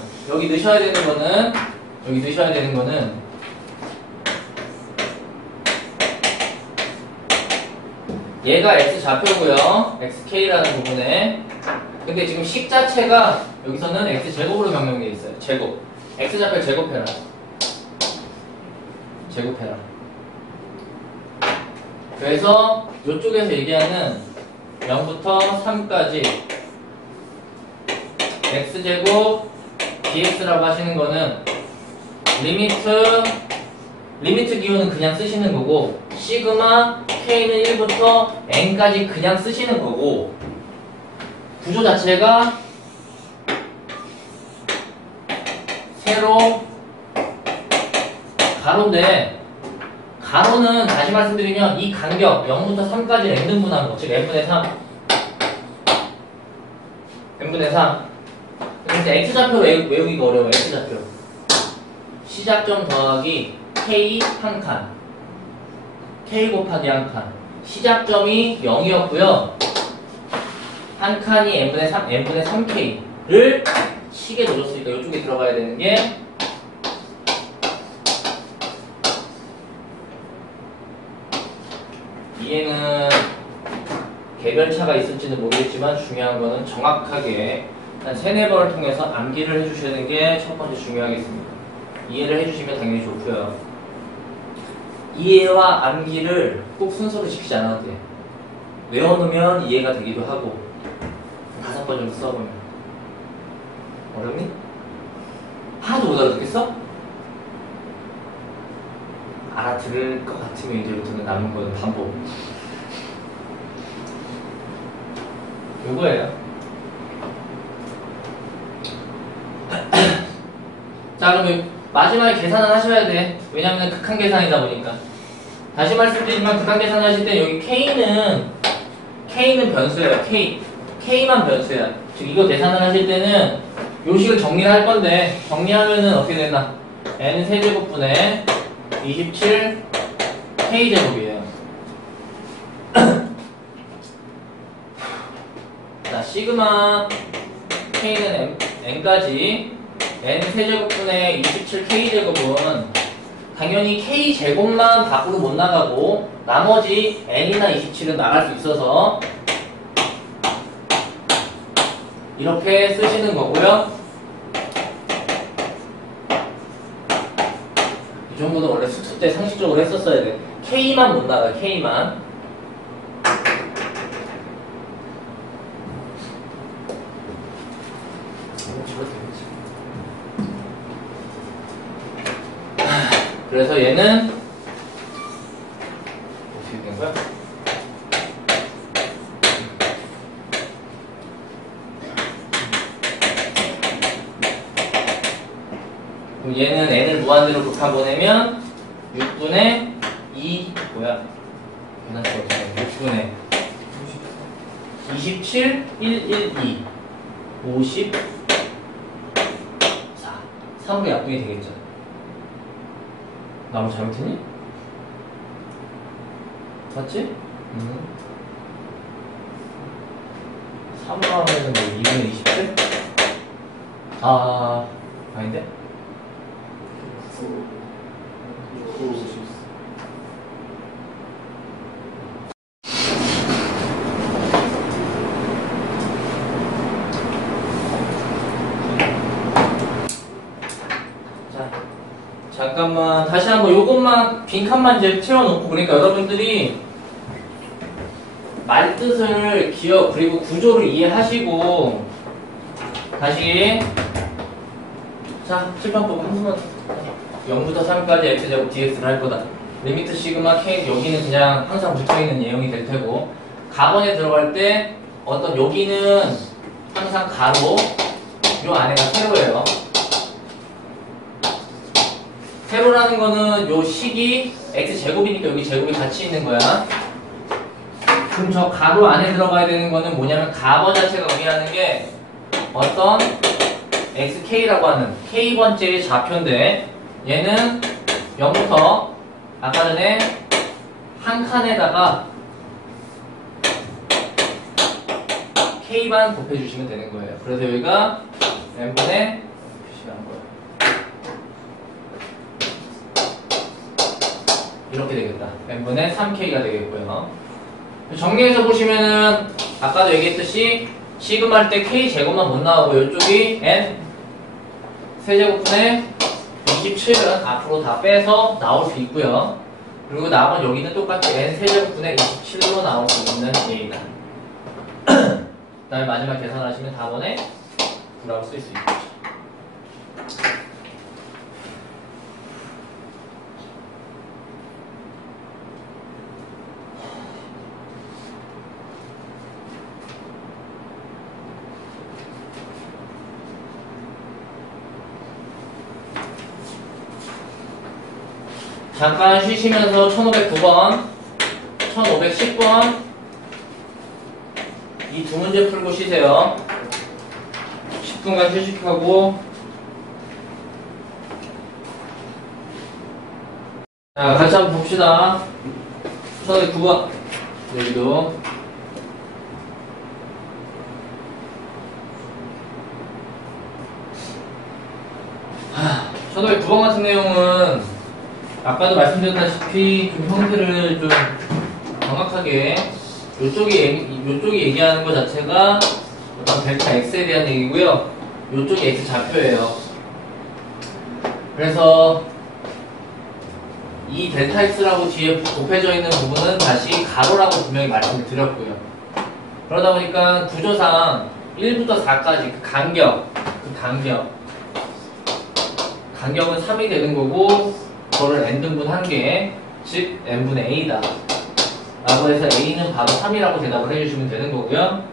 얘가 x좌표고요. xk라는 부분에. 근데 지금 식 자체가 여기서는 x제곱으로 변경되어 있어요. 제곱. x좌표 제곱해라. 그래서 이쪽에서 얘기하는 0부터 3까지 x제곱 dx라고 하시는 거는 리미트 기호는 그냥 쓰시는 거고 시그마 k는 1부터 n까지 그냥 쓰시는 거고 구조 자체가 세로 가로인데 가로는 다시 말씀드리면 이 간격 0부터 3까지 n등분한 거 즉 n분의 3 근데 x좌표 외우기가 어려워요. x좌표 시작점 더하기 k 한 칸 k 곱하기 한 칸 시작점이 0이었고요 한 칸이 n분의 3k를 식에 넣어줬으니까 이쪽에 들어가야 되는 게 이해는 개별차가 있을지는 모르겠지만 중요한 거는 정확하게 한 3-4번을 통해서 암기를 해주시는 게 첫 번째 중요하겠습니다. 이해를 해주시면 당연히 좋고요. 이해와 암기를 꼭 순서를 지키지 않아도 돼. 외워놓으면 이해가 되기도 하고 5번 정도 써보면 어렵니? 하나도 못 알아듣겠어? 알아들을 것 같으면 이제부터는 남은 건 반복. 요거예요. 자, 그럼 마지막에 계산을 하셔야 돼. 왜냐면 극한 계산이다 보니까. 다시 말씀드리지만 극한 계산 하실 때 여기 K는 변수예요. K만 변수야. 즉 이거 계산을 하실 때는 요식을 정리를 할 건데 정리하면은 어떻게 된다? N 세제곱분의 27 K제곱이에요. 자, 시그마 K는 N까지 N 세제곱분의 27K제곱은 당연히 K제곱만 밖으로 못 나가고 나머지 N이나 27은 나갈 수 있어서 이렇게 쓰시는 거고요. 이 정도는 원래 수투 때 상식적으로 했었어야 돼. K만 못 나가, K만. 그래서 얘는 어떻게 된 거야? 그럼 얘는 n을 무한대로 곱하 보내면 6분의 2 뭐야? 6분의 27 112 54 3으로 약분이 되겠죠. 나 뭐 잘못했니? 맞지? 3으로 하면은 뭐 2분의 27? 아닌데? 잠깐만 다시 한번 요것만 빈칸만 이제 채워놓고 그러니까 여러분들이 말뜻을 기억 그리고 구조를 이해하시고 다시 자 칠판법 한 번만 0부터 3까지 x제곱 dx를 할 거다. 리미트 시그마 k 여기는 그냥 항상 붙어있는 내용이 될 테고 가번에 들어갈 때 어떤 여기는 항상 가로 요 안에가 세로예요. 세로라는 거는 요 식이 x제곱이니까 여기 제곱이 같이 있는 거야. 그럼 저 가로 안에 들어가야 되는 거는 뭐냐면 가번 자체가 의미하는 게 어떤 xk라고 하는 k번째의 좌표인데 얘는 0부터 아까 전에 한 칸에다가 k반 곱해주시면 되는 거예요. 그래서 여기가 n분의 표시한 거예요. 이렇게 되겠다. n분의 3k가 되겠고요. 정리해서 보시면은 아까도 얘기했듯이 시그마 할 때 k제곱만 못 나오고 이쪽이 n 세제곱분의 27은 앞으로 다 빼서 나올 수 있고요. 그리고 나머지 여기는 똑같이 n 세제곱분의 27로 나올 수 있는 얘이다. 그 다음에 마지막 계산하시면 답원에 9라고 쓸 수 있겠죠. 잠깐 쉬시면서 1509번, 1510번 이 두 문제 풀고 쉬세요. 10분간 휴식하고 자 같이 한번 봅시다. 1509번 여기도 1509번 같은 내용은 아까도 말씀드렸다시피 좀 형태를 좀 정확하게 요쪽이 얘기하는 것 자체가 어떤 델타 x에 대한 얘기고요. 요쪽이 x 좌표예요. 그래서 이 델타 x라고 뒤에 곱해져 있는 부분은 다시 가로라고 분명히 말씀을 드렸고요. 그러다 보니까 구조상 1부터 4까지 그 간격은 3이 되는 거고 그거를 n등분 한 개, 즉 n분의 a다 라고 해서 a는 바로 3이라고 대답을 해주시면 되는 거고요.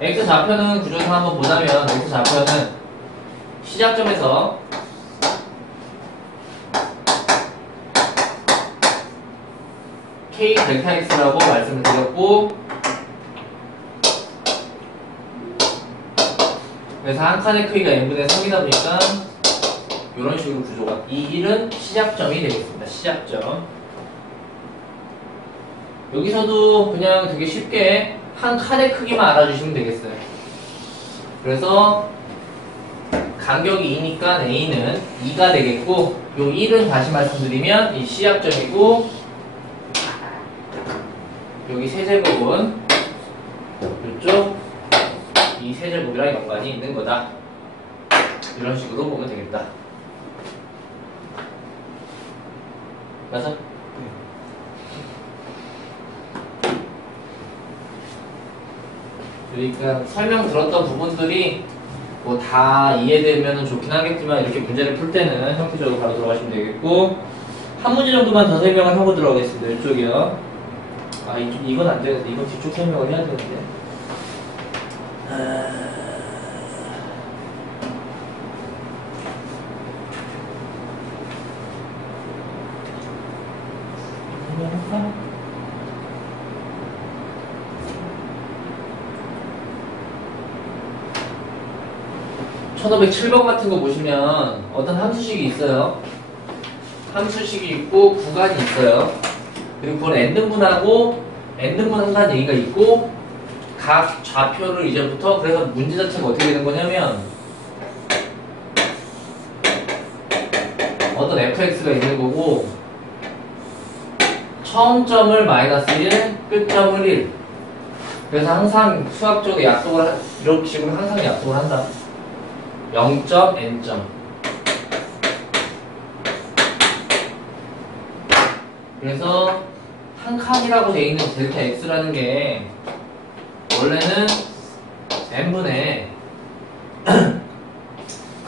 x좌표는 구조상 한번 보자면 x좌표는 시작점에서 K 델타 X라고 말씀을 드렸고, 그래서 한 칸의 크기가 n분의 3이다 보니까 이런 식으로 구조가, 이 1은 시작점이 되겠습니다. 시작점. 여기서도 그냥 되게 쉽게 한 칸의 크기만 알아주시면 되겠어요. 그래서 간격이 2니까 A는 2가 되겠고, 요 1은 다시 말씀드리면 이 시작점이고, 여기 세제곱은 이쪽 이 세제곱이랑 연관이 있는 거다. 이런 식으로 보면 되겠다. 맞아? 그러니까 설명 들었던 부분들이 뭐 다 이해되면 좋긴 하겠지만, 이렇게 문제를 풀 때는 형태적으로 바로 들어가시면 되겠고, 한 문제 정도만 더 설명을 하고 들어가겠습니다. 이쪽이요. 아, 이건 안 되겠네. 이건 뒤쪽 설명을 해야 되는데. 설명할까? 1507번 같은 거 보시면 어떤 함수식이 있어요. 함수식이 있고 구간이 있어요. 그리고 그걸 n등분하고 n등분 한다는 얘기가 있고, 각 좌표를 이제부터, 그래서 문제 자체가 어떻게 되는 거냐면 어떤 fx가 있는 거고, 처음점을 마이너스 1, 끝점을 1. 그래서 항상 수학적으로 약속을, 이런 식으로 항상 약속을 한다. 0점, n점. 그래서 한 칸이라고 되어 있는 델타 x라는 게 원래는 n분의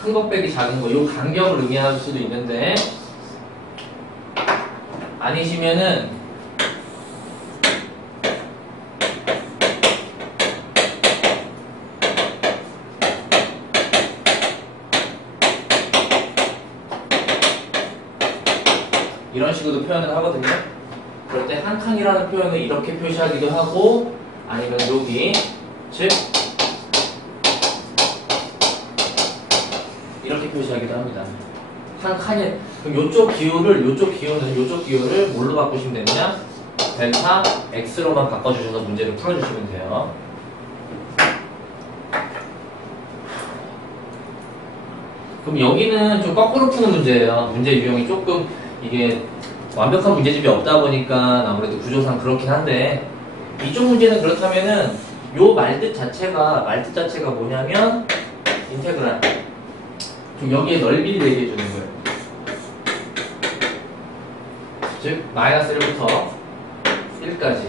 큰 것 빼기 작은 거, 이 간격을 의미할 수도 있는데, 아니시면은 이런 식으로 표현을 하거든요. 그럴 때 한 칸이라는 표현을 이렇게 표시하기도 하고, 아니면 여기, 즉 이렇게 표시하기도 합니다. 한 칸이, 그럼 요쪽 기호를 뭘로 바꾸시면 되느냐? 델타 x로만 바꿔주셔서 문제를 풀어주시면 돼요. 그럼 여기는 좀 거꾸로 푸는 문제예요. 문제 유형이 조금, 이게 완벽한 문제집이 없다 보니까 아무래도 구조상 그렇긴 한데, 이쪽 문제는 그렇다면은 요 말뜻 자체가 뭐냐면 인테그랄, 좀 여기에 넓이를 얘기해 주는 거예요. 즉 마이너스 1부터 1까지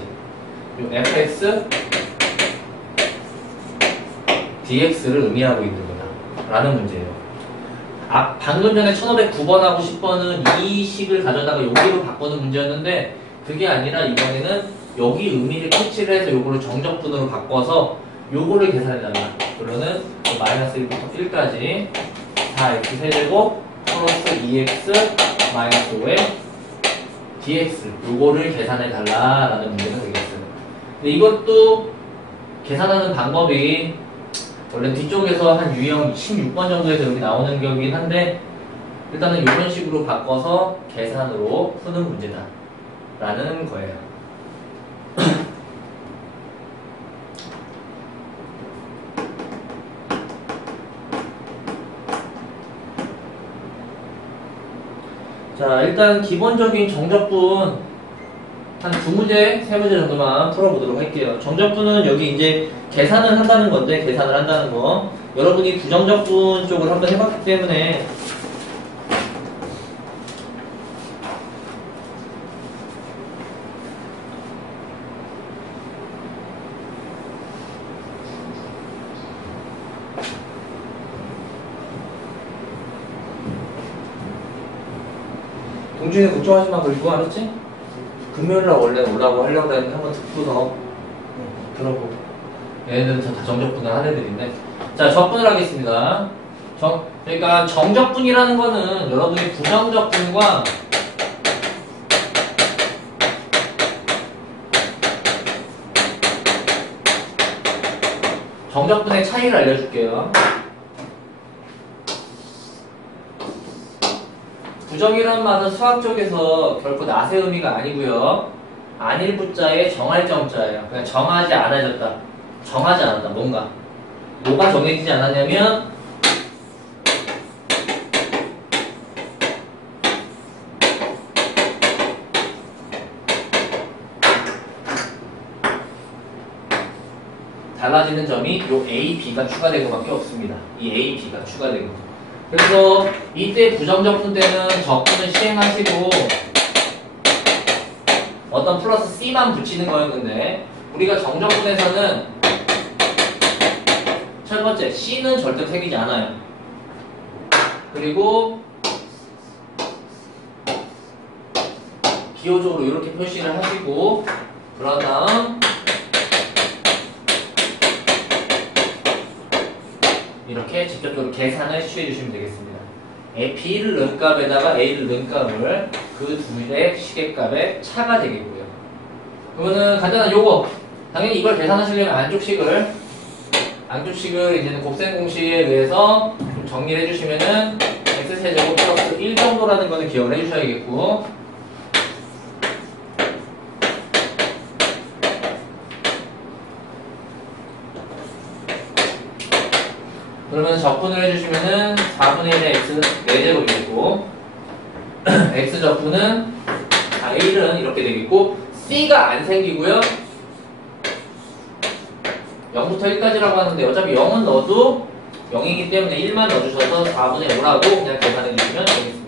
요 fx dx를 의미하고 있는 거다 라는 문제예요. 방금 전에 1509번하고 10번은 이 식을 가져다가 여기로 바꾸는 문제였는데, 그게 아니라 이번에는 여기 의미를 캐치를 해서 요거를 정적분으로 바꿔서 요거를 계산해달라. 그러면 마이너스 1부터 1까지 4x 세제곱 플러스 2x 마이너스 5의 dx, 요거를 계산해달라 라는 문제가 되겠어요. 근데 이것도 계산하는 방법이 원래 뒤쪽에서 한 유형 16번 정도에서 여기 나오는 격이긴 한데, 일단은 이런 식으로 바꿔서 계산으로 푸는 문제다 라는 거예요. 자, 일단 기본적인 정적분 한 2문제, 3문제 정도만 풀어보도록 할게요. 정적분은 여기 이제 계산을 한다는 건데, 계산을 한다는 거. 여러분이 부정적분 쪽을 한번 해봤기 때문에 동준이 걱정하지 마. 그리고 알았지? 금요일날 원래 오라고 하려고 했는데 한번 듣고서 들어보고. 얘네들은 다 정적분을 한 애들인데. 자, 적분을 하겠습니다. 그러니까 정적분이라는 거는 여러분이 부정적분과 정적분의 차이를 알려줄게요. 부정이란 말은 수학 쪽에서 결코 낫의 의미가 아니고요. 안일 부자에 정할 정자예요. 그냥 정하지 않아졌다. 정하지 않았다. 뭐가 정해지지 않았냐면 달라지는 점이 요 A, B가 추가된 것밖에 없습니다. 이 A, B가 추가된 거. 그래서 이때 부정적분 때는 적분을 시행하시고 어떤 플러스 C만 붙이는 거였는데 우리가 정적분에서는 첫 번째 C는 절대 새기지 않아요. 그리고 기호적으로 이렇게 표시를 하시고 그런 다음 이렇게 직접적으로 계산을 취해 주시면 되겠습니다. B를 넣은 값에다가 A를 넣은 값을 그 둘의 시계값의 차가 되겠고요. 그러면은 간단한 요거 당연히 이걸 계산하시려면 안쪽식을 이제는 곱셈 공식에 의해서 좀 정리를 해주시면은 x세제곱 플러스 1 정도라는 거는 기억을 해주셔야겠고 그러면 적분을 해주시면은 4분의 1의 x는 4제곱이겠고 x 적분은 A는 이렇게 되겠고 C가 안 생기고요 0부터 1까지라고 하는데 어차피 0은 넣어도 0이기 때문에 1만 넣어주셔서 4분의 5라고 그냥 계산해 주시면 되겠습니다.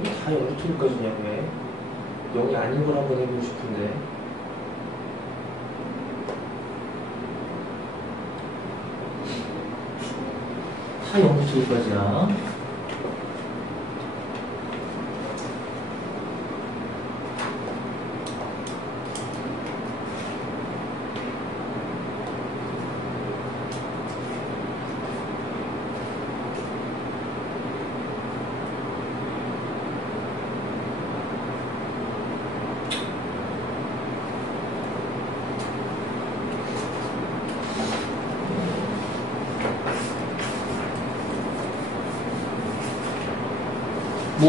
이게 다 0부터 1까지냐고 해. 0이 아닌 걸 한번 해보고 싶은데 다 0부터 1까지야.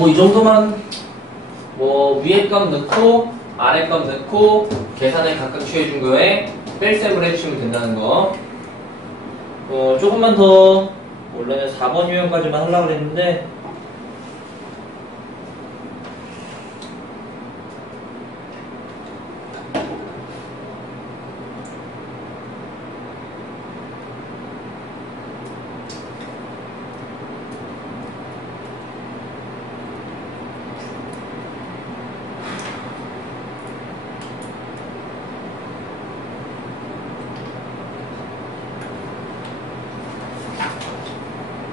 이 정도만 위에 값 넣고 아래 값 넣고 계산을 각각 취해준 거에 뺄셈을 해주시면 된다는 거. 조금만 더 원래는 4번 유형까지만 하려고 했는데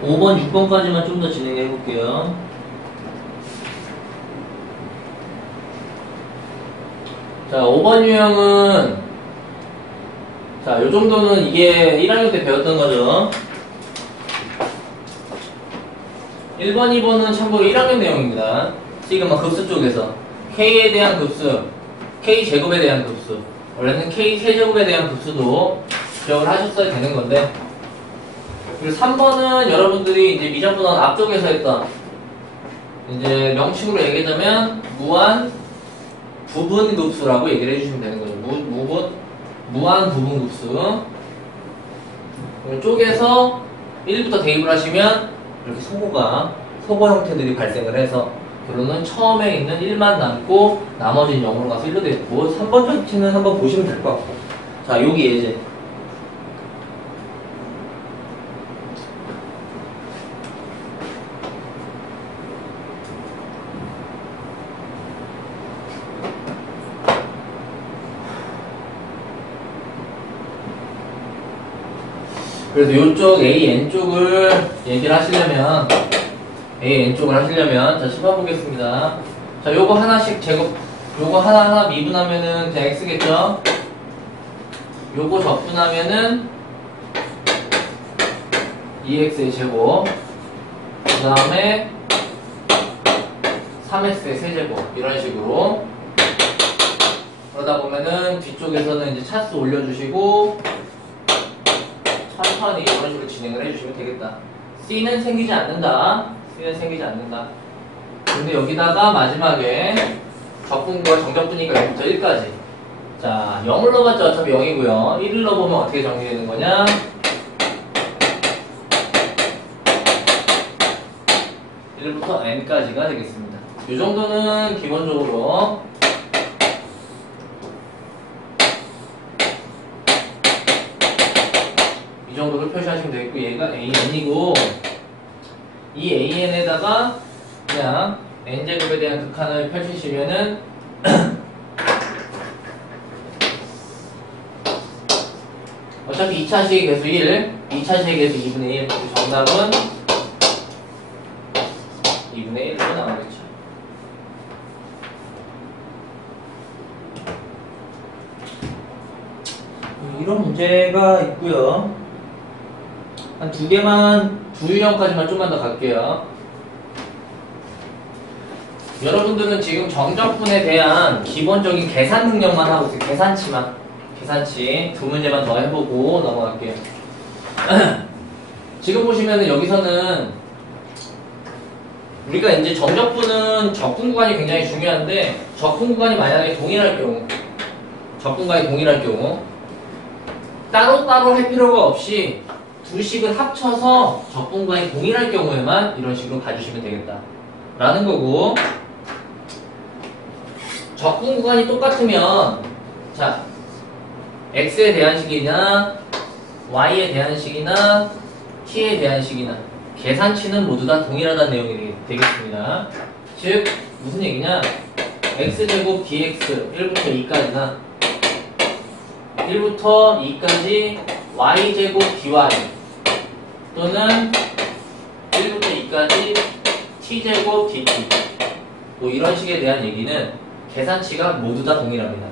5번, 6번까지만 좀 더 진행해 볼게요. 자, 5번 유형은 자, 요 정도는 이게 1학년 때 배웠던 거죠. 1번, 2번은 참고로 1학년 내용입니다. 지금 급수 쪽에서 K에 대한 급수, K제곱에 대한 급수, 원래는 K세제곱에 대한 급수도 기억을 하셨어야 되는 건데 그리고 3번은 여러분들이 이제 미적분원 앞쪽에서 했던 이제 명칭으로 얘기하자면 무한 부분급수라고 얘기를 해주시면 되는 거죠. 무한 부분급수. 쪽에서 1부터 대입을 하시면 이렇게 소거 형태들이 발생을 해서 결론은 처음에 있는 1만 남고 나머지는 0으로 가서 1로 됐고 3번 전체는 한번 보시면 될 것 같고 자 여기 예제 그래서 요쪽 AN 쪽을 얘기를 하시려면 AN 쪽을 하시려면 자 심판 보겠습니다. 자 요거 하나씩 요거 하나하나 미분하면은 x겠죠? 요거 적분하면은 2x의 제곱, 그 다음에 3x의 세제곱, 이런 식으로. 그러다 보면은 뒤쪽에서는 이제 차수 올려주시고 천천히 이런 식으로 진행을 해주시면 되겠다. C는 생기지 않는다. C는 생기지 않는다. 근데 여기다가 마지막에 적분과 정적분이니까 0부터 1까지. 자, 0을 넣어봤자 어차피 0이고요. 1을 넣어보면 어떻게 정리되는 거냐? 1부터 n까지가 되겠습니다. 이 정도는 기본적으로 이 정도를 표시하시면 되겠고, 얘가 AN이고, 이 AN에다가 그냥 n제곱에 대한 극한을 펼치시면은 어차피 2차식의 개수 1, 2차식의 개수 2분의 1, 정답은 2분의 1로 나오겠죠. 이런 문제가 있고요. 한 두 개만, 두 유형까지만 좀만 더 갈게요. 여러분들은 지금 정적분에 대한 기본적인 계산 능력만 하고 있어요. 계산치 두 문제만 더 해보고 넘어갈게요. 지금 보시면은 여기서는 우리가 이제 정적분은 적분 구간이 굉장히 중요한데, 적분 구간이 만약에 동일할 경우 따로따로 할 필요가 없이 두 식을 합쳐서 적분 구간이 동일할 경우에만 이런 식으로 가주시면 되겠다 라는 거고, 적분 구간이 똑같으면 자, x에 대한 식이나 y에 대한 식이나 t에 대한 식이나 계산치는 모두 다 동일하다는 내용이 되겠습니다. 즉 무슨 얘기냐, x제곱 dx 1부터 2까지나 1부터 2까지 y제곱 dy 또는 1부터 2까지 t제곱 dt 뭐 이런 식에 대한 얘기는 계산치가 모두 다 동일합니다.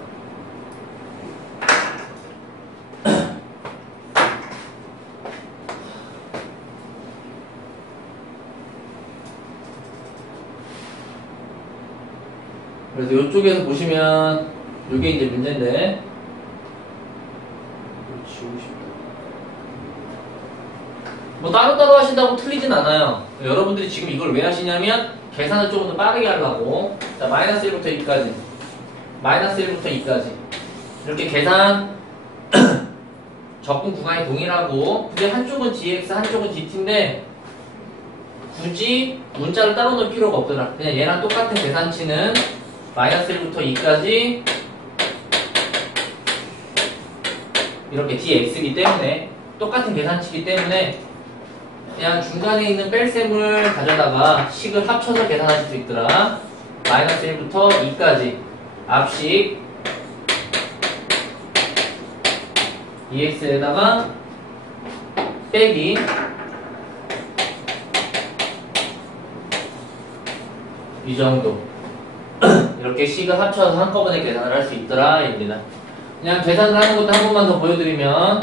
그래서 이쪽에서 보시면 이게 이제 문제인데, 지우고 싶다. 뭐 따로따로 하신다고 틀리진 않아요. 여러분들이 지금 이걸 왜 하시냐면 계산을 조금 더 빠르게 하려고. 자, 마이너스 1부터 2까지 마이너스 1부터 2까지 이렇게 계산 적분 구간이 동일하고, 근데 한쪽은 dx 한쪽은 dt인데 굳이 문자를 따로 넣을 필요가 없더라. 그냥 얘랑 똑같은 계산치는 마이너스 1부터 2까지 이렇게 dx이기 때문에 똑같은 계산치이기 때문에 그냥 중간에 있는 뺄셈을 가져다가 식을 합쳐서 계산하실 수 있더라. 마이너스 1부터 2까지 앞식 ex에다가 빼기 이 정도 이렇게 식을 합쳐서 한꺼번에 계산을 할 수 있더라 입니다. 그냥 계산을 하는 것도 한 번만 더 보여드리면,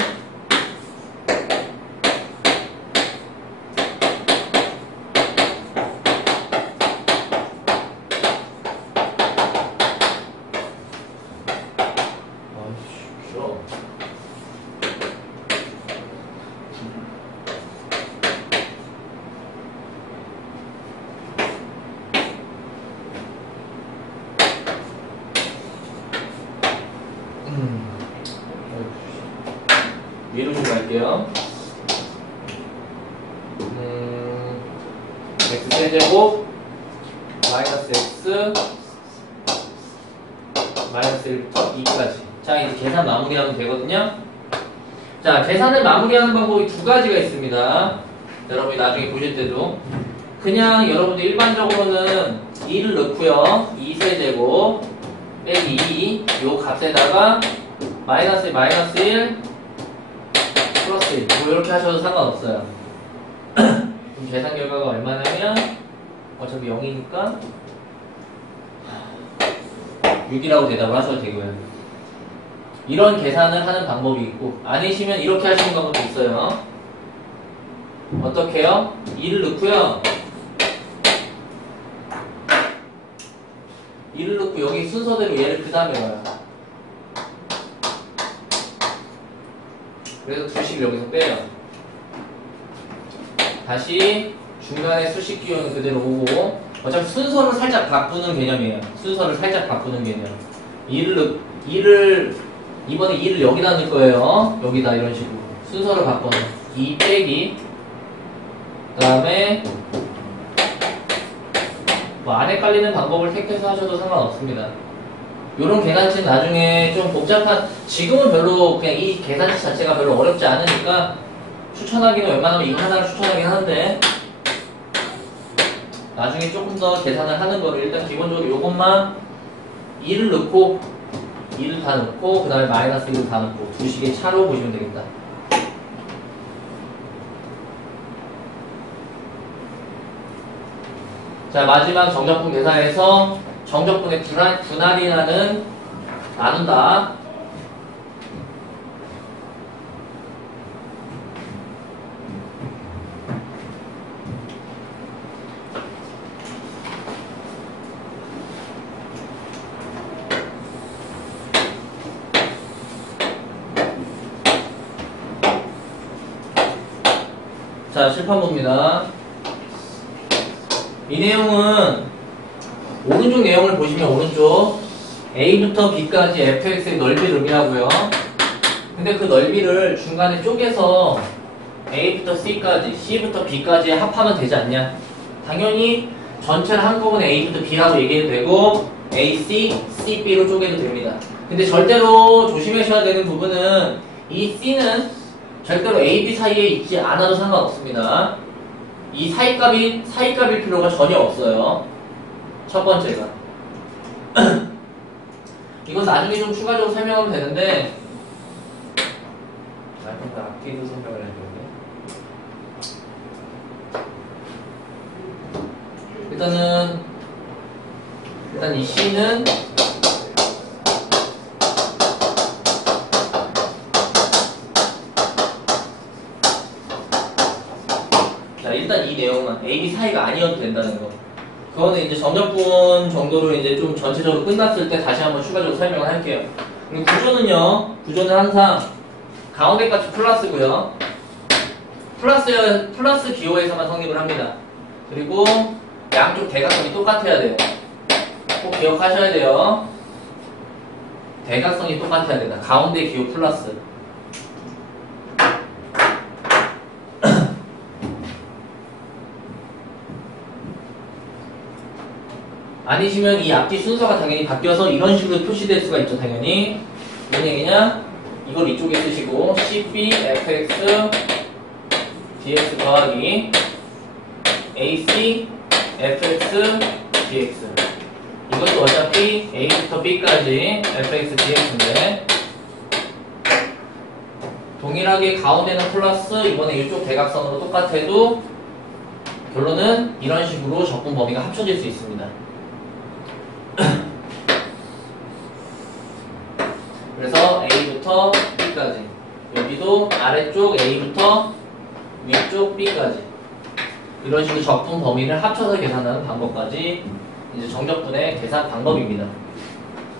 위로 좀 갈게요. x제곱 마이너스 x 마이너스 1부터 2까지. 자, 이제 계산 마무리하면 되거든요. 자, 계산을 마무리하는 방법이 두 가지가 있습니다. 여러분이 나중에 보실 때도 그냥 여러분들 일반적으로는 2를 넣고요. 2세제곱 빼기 2 요 값에다가 마이너스 1 플러스 1 뭐 이렇게 하셔도 상관없어요. 그럼 계산 결과가 얼마냐면 어차피 0이니까 6이라고 대답을 하셔도 되고요. 이런 계산을 하는 방법이 있고, 아니시면 이렇게 하시는 방법도 있어요. 어떻게 해요? 2를 넣고요. 2를 넣고 여기 순서대로 얘를 그 다음에 넣어요. 그래서 두식을 여기서 빼요. 다시 중간에 수식 기호는 그대로 오고, 어차피 순서를 살짝 바꾸는 개념이에요. 순서를 살짝 바꾸는 개념. 2를 이번에 2를 여기다 넣을 거예요. 여기다 이런 식으로 순서를 바꿔서 2 빼기, 그 다음에 뭐 안 헷갈리는 방법을 택해서 하셔도 상관없습니다. 요런 계산치는 나중에 좀 복잡한, 지금은 별로 그냥 이 계산치 자체가 별로 어렵지 않으니까 추천하기는 웬만하면 이거 하나를 추천하긴 하는데, 나중에 조금 더 계산을 하는 거를 일단 기본적으로 요것만 2를 넣고 2를 다 넣고 그 다음에 마이너스 1을 다 넣고 두 식의 차로 보시면 되겠다. 자, 마지막 정적분 계산에서 정적분의 분할이라는 나눈다. 자, 실판 봅니다. 이 내용은 오른쪽 내용을 보시면 오른쪽 A부터 B까지 fx의 넓이를 의미하고요. 근데 그 넓이를 중간에 쪼개서 A부터 C까지, C부터 B까지 합하면 되지 않냐? 당연히 전체를 한꺼번에 A부터 B라고 얘기해도 되고 AC, CB로 쪼개도 됩니다. 근데 절대로 조심하셔야 되는 부분은 이 C는 절대로 A, B 사이에 있지 않아도 상관없습니다. 이 사이값일 필요가 전혀 없어요. 첫 번째가. 이건 나중에 좀 추가적으로 설명하면 되는데, 앞뒤도 설명을 해줘야 돼. 일단 이 C는 일단 이 내용은 A, B 사이가 아니어도 된다는 거. 그거는 이제 정적분 정도로 이제 좀 전체적으로 끝났을 때 다시 한번 추가적으로 설명을 할게요. 그리고 구조는 항상 가운데 값이 플러스고요. 플러스 기호에서만 성립을 합니다. 그리고 양쪽 대각선이 똑같아야 돼요. 꼭 기억하셔야 돼요. 대각선이 똑같아야 된다. 가운데 기호 플러스. 아니시면 이 앞뒤 순서가 당연히 바뀌어서 이런 식으로 표시될 수가 있죠. 당연히 무슨 얘기냐, 이걸 이쪽에 쓰시고 CB FX DX 더하기 AC FX DX, 이것도 어차피 A부터 B까지 FX DX인데 동일하게 가운데는 플러스, 이번에 이쪽 대각선으로 똑같아도 결론은 이런 식으로 적분 범위가 합쳐질 수 있습니다. 그래서 A부터 B까지, 여기도 아래쪽 A부터 위쪽 B까지, 이런 식으로 적분 범위를 합쳐서 계산하는 방법까지 이제 정적분의 계산 방법입니다.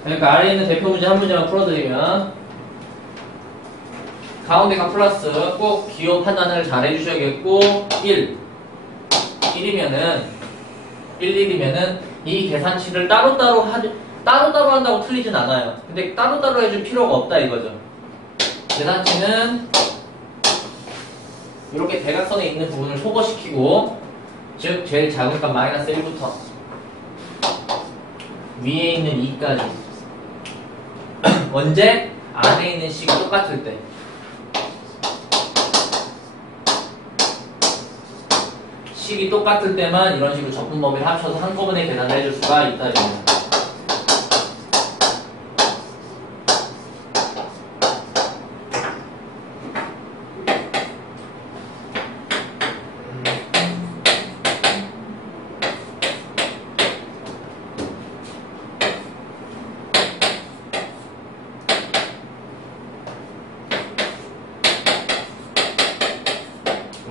그러니까 아래에 있는 대표 문제 한 문제만 풀어드리면, 가운데가 플러스, 꼭 기호 판단을 잘 해주셔야겠고, 1이면은 이 계산치를 따로따로 한다고 틀리진 않아요. 근데 따로따로 해줄 필요가 없다 이거죠. 계산치는 이렇게 대각선에 있는 부분을 소거시키고, 즉 제일 작은 값 마이너스 1부터 위에 있는 2까지 언제? 안에 있는 식이 똑같을 때. 식이 똑같을 때만 이런 식으로 적분 범위를 합쳐서 한꺼번에 계산을 해줄 수가 있다 이겁니다.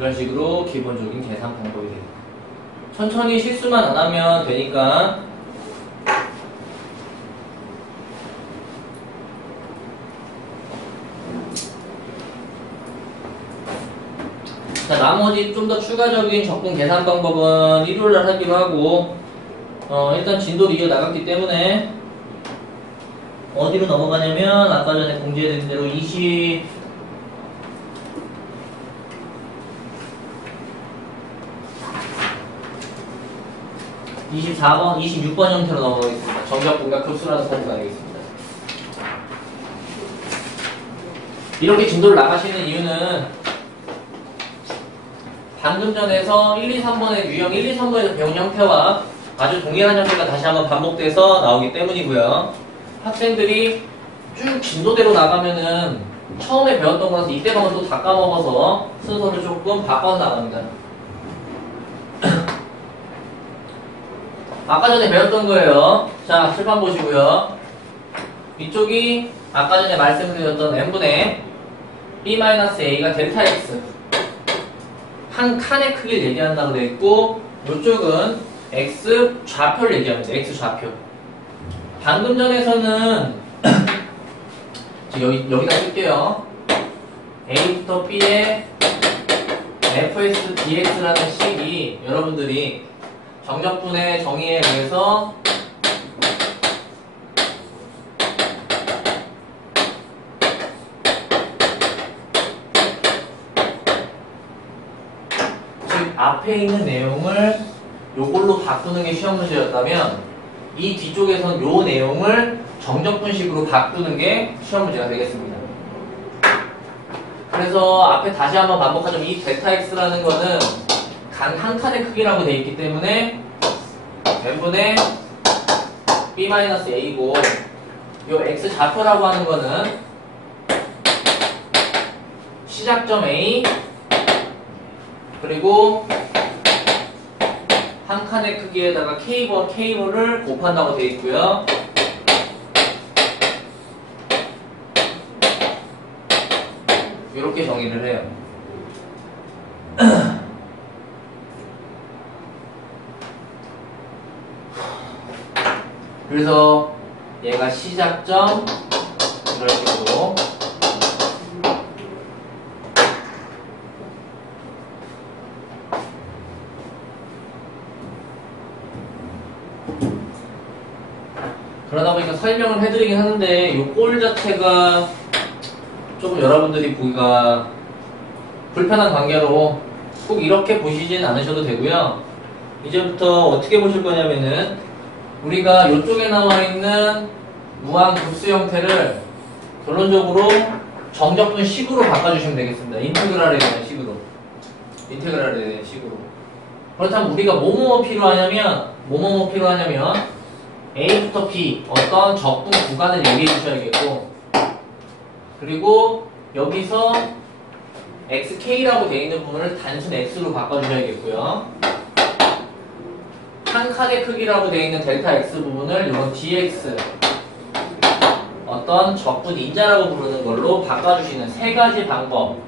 이런 식으로 기본적인 계산 방법이 돼요. 천천히 실수만 안 하면 되니까. 자, 나머지 좀 더 추가적인 적분 계산 방법은 일요일날 하기로 하고, 일단 진도를 이어나갔기 때문에 어디로 넘어가냐면 아까 전에 공지해드린 대로 24번, 26번 형태로 넘어가겠습니다. 정적분과 급수라는 사례가 되겠습니다. 이렇게 진도를 나가시는 이유는 방금 전에서 1, 2, 3번의 유형 1, 2, 3번에서 배운 형태와 아주 동일한 형태가 다시 한번 반복돼서 나오기 때문이고요. 학생들이 쭉 진도대로 나가면은 처음에 배웠던 거라서 이때 가면 또 다 까먹어서 순서를 조금 바꿔서 나갑니다. 아까 전에 배웠던 거예요. 자, 칠판 보시고요. 이쪽이 아까 전에 말씀드렸던 n분의 b-a가 델타 x 한 칸의 크기를 얘기한다고 되어 있고, 이쪽은 x 좌표를 얘기합니다. x 좌표. 방금 전에서는 여기다 쓸게요. a부터 b의 fs dx라는 식이 여러분들이 정적분의 정의에 의해서 즉 앞에 있는 내용을 요걸로 바꾸는 게 시험 문제였다면 이 뒤쪽에서는 요 내용을 정적분식으로 바꾸는 게 시험 문제가 되겠습니다. 그래서 앞에 다시 한번 반복하자면 이 델타 x라는 거는 한 칸의 크기라고 되어 있기 때문에 n분의 b-a고, 요 x 좌표라고 하는 거는 시작점 a 그리고 한 칸의 크기에다가 k번을 곱한다고 되어 있고요. 이렇게 정의를 해요. 그래서 얘가 시작점 이런 식으로 그러다 보니까 설명을 해드리긴 하는데 이 꼴 자체가 조금 여러분들이 보기가 불편한 관계로 꼭 이렇게 보시진 않으셔도 되고요. 이제부터 어떻게 보실 거냐면은 우리가 이쪽에 나와 있는 무한급수 형태를 결론적으로 정적분 식으로 바꿔주시면 되겠습니다. 인테그랄에 대한 식으로. 그렇다면 우리가 뭐뭐 필요하냐면 A부터 B 어떤 적분 구간을 얘기해 주셔야겠고, 그리고 여기서 xk라고 되어 있는 부분을 단순 x로 바꿔주셔야겠고요. 한 칸의 크기라고 되어 있는 델타 x 부분을 이런 dx 어떤 적분 인자라고 부르는 걸로 바꿔주시는 세 가지 방법만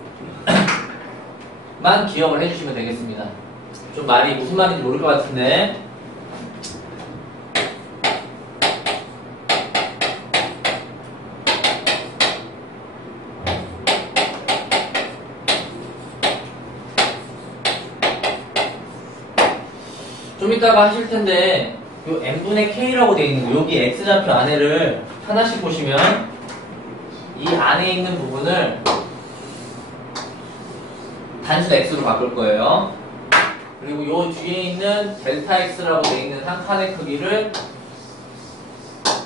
기억을 해주시면 되겠습니다. 좀 말이 무슨 말인지 모를 것 같은데, 좀 이따가 하실 텐데 요 n분의 k라고 되어 있는 거, 여기 x좌표 안에를 하나씩 보시면 이 안에 있는 부분을 단순 x로 바꿀 거예요. 그리고 요 뒤에 있는 델타 x라고 되어 있는 한 칸의 크기를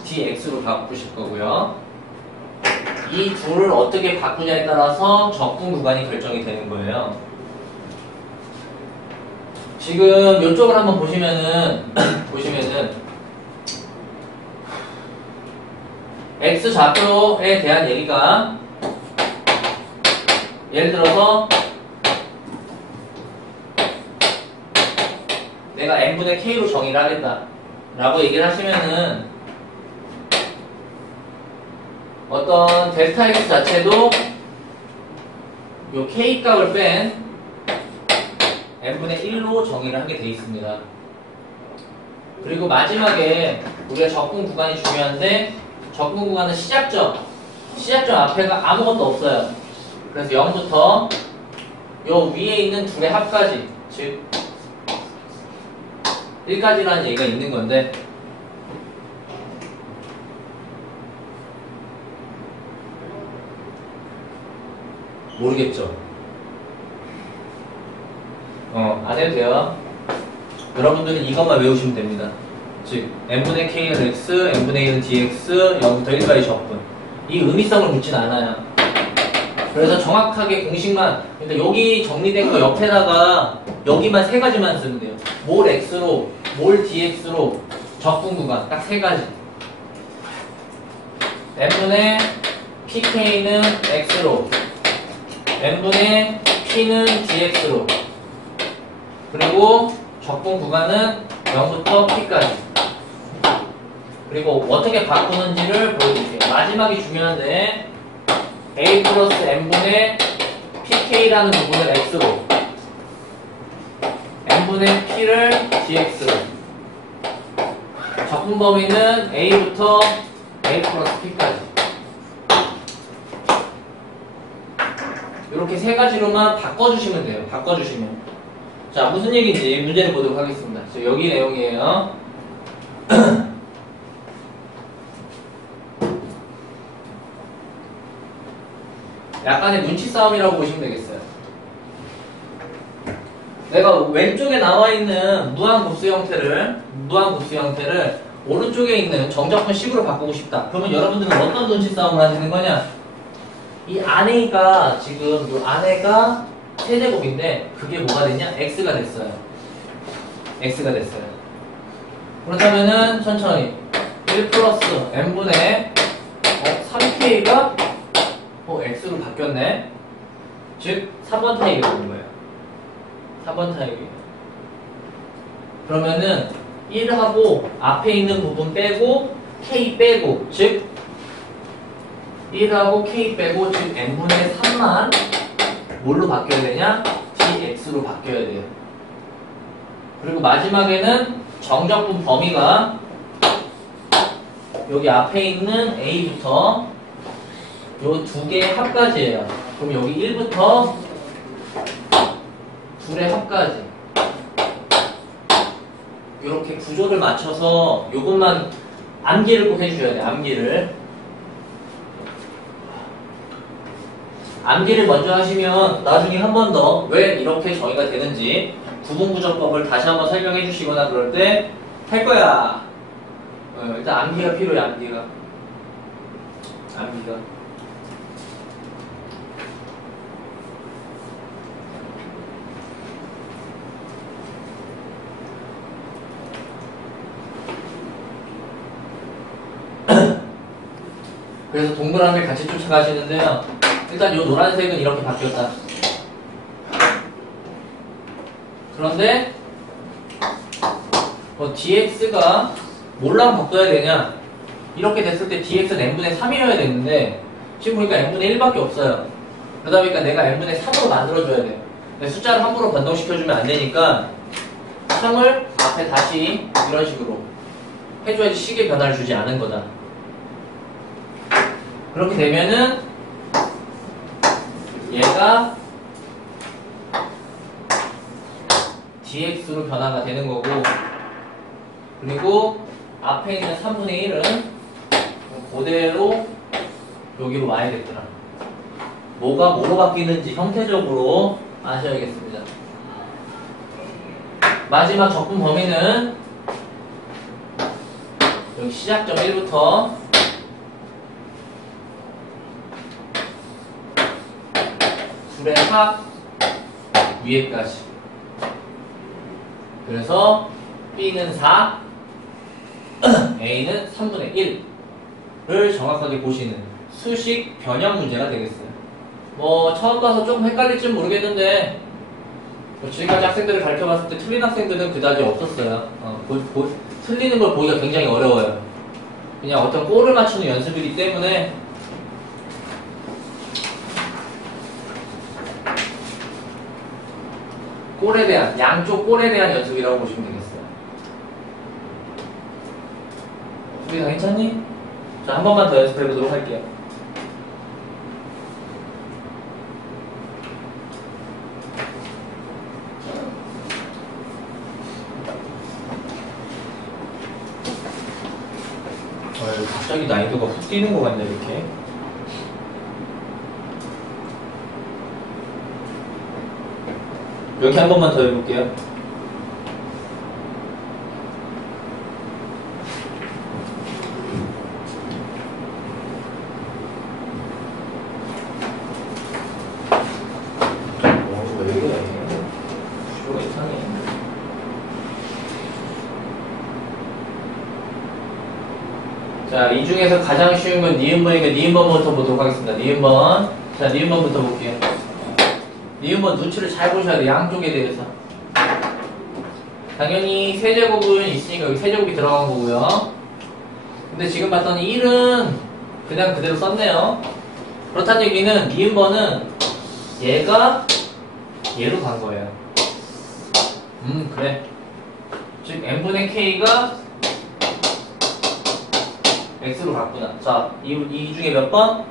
dx로 바꾸실 거고요. 이 둘을 어떻게 바꾸냐에 따라서 적분 구간이 결정이 되는 거예요. 지금 이쪽을 한번 보시면은 x 좌표에 대한 얘기가, 예를 들어서 내가 n분의 k로 정의를 하겠다 라고 얘기를 하시면은 어떤 델타 x 자체도 요 k 값을 뺀 n분의 1로 정의를 하게 돼 있습니다. 그리고 마지막에 우리가 적분 구간이 중요한데 적분 구간은 시작점 앞에가 아무것도 없어요. 그래서 0부터 요 위에 있는 둘의 합까지, 즉 1까지라는 얘기가 있는 건데 모르겠죠? 안 해도 돼요. 여러분들은 이것만 외우시면 됩니다. 즉 n분의 k는 x, n분의 1은 dx, 0부터 1까지 적분. 이 의미성을 묻진 않아요. 그래서 정확하게 공식만, 그러니까 여기 정리된 거 옆에다가 여기만 세 가지만 쓰면 돼요. 몰 x로, 몰 dx로 적분 구간 딱 세 가지. n분의 pk는 x로, n분의 p는 dx로, 그리고 적분 구간은 0부터 p까지. 그리고 어떻게 바꾸는지를 보여드릴게요. 마지막이 중요한데 a 플러스 n분의 pk라는 부분을 x로, n분의 p를 dx로, 적분 범위는 a부터 a 플러스 p까지. 이렇게 세 가지로만 바꿔주시면 돼요. 바꿔주시면. 자, 무슨 얘기인지 문제를 보도록 하겠습니다. 여기 내용이에요. 약간의 눈치 싸움이라고 보시면 되겠어요. 내가 왼쪽에 나와 있는 무한급수 형태를 오른쪽에 있는 정적분 식으로 바꾸고 싶다. 그러면 여러분들은 어떤 눈치 싸움을 하시는 거냐? 이 안에가 지금 이 안에가 세제곱인데 그게 뭐가 됐냐? x가 됐어요. x가 됐어요. 그렇다면은 천천히 1 플러스 n분의 3k가 x로 바뀌었네. 즉 3번 타입이 되는 거예요. 3번 타입이. 그러면은 1하고 앞에 있는 부분 빼고 k 빼고, 즉 1하고 k 빼고, 즉 n분의 3만 뭘로 바뀌어야 되냐? dx로 바뀌어야 돼요. 그리고 마지막에는 정적분 범위가 여기 앞에 있는 a부터 요 두 개의 합까지예요. 그럼 여기 1부터 둘의 합까지. 이렇게 구조를 맞춰서 요것만 암기를 꼭 해주셔야 돼요. 암기를 먼저 하시면 나중에 한 번 더 왜 이렇게 정의가 되는지 구분구조법을 다시 한번 설명해 주시거나 그럴 때 할 거야. 일단 암기가 필요해. 암기가. 그래서 동그라미를 같이 쫓아가시는데요. 일단 이 노란색은 이렇게 바뀌었다. 그런데 dx가 뭘랑 바꿔야 되냐? 이렇게 됐을 때 dx는 n분의 3이어야 되는데 지금 보니까 n분의 1밖에 없어요. 그러다 보니까 내가 n분의 3으로 만들어줘야 돼요. 근데 숫자를 함부로 변동시켜주면 안 되니까 3을 앞에 다시 이런 식으로 해줘야지 식의 변화를 주지 않은 거다. 그렇게 되면은 얘가 dx로 변화가 되는 거고, 그리고 앞에 있는 3분의 1은 그대로 여기로 와야겠더라. 뭐가 뭐로 바뀌는지 형태적으로 아셔야겠습니다. 마지막 적분 범위는 여기 시작점 1부터 둘의 합 위에까지. 그래서 B는 4, A는 3분의 1을 정확하게 보시는 수식 변형 문제가 되겠어요. 뭐 처음 봐서 조금 헷갈릴지 모르겠는데 지금까지 학생들을 가르쳐봤을 때 틀린 학생들은 그다지 없었어요. 틀리는 걸 보기가 굉장히 어려워요. 그냥 어떤 꼴을 맞추는 연습이기 때문에 꼴에 대한, 양쪽 꼴에 대한 연습이라고 보시면 되겠어요. 준비 다 괜찮니? 자, 한 번만 더 연습해 보도록 할게요. 갑자기 난이도가 훅 뛰는 것 같네, 이렇게. 이렇게 한 번만 더 해볼게요. 왜 이래? 주로가 이상해. 자, 이 중에서 가장 쉬운 건 니은번이니까 니은번부터 보도록 하겠습니다. 니은번. 자, 니은번부터 볼게요. 니은번 눈치를 잘 보셔야 돼요. 양쪽에 대해서. 당연히 세제곱은 있으니까 여기 세제곱이 들어간 거고요. 근데 지금 봤더니 1은 그냥 그대로 썼네요. 그렇다는 얘기는 니은번은 얘가 얘로 간 거예요. 그래. 즉 n분의 k가 x로 갔구나. 자, 이 중에 몇 번?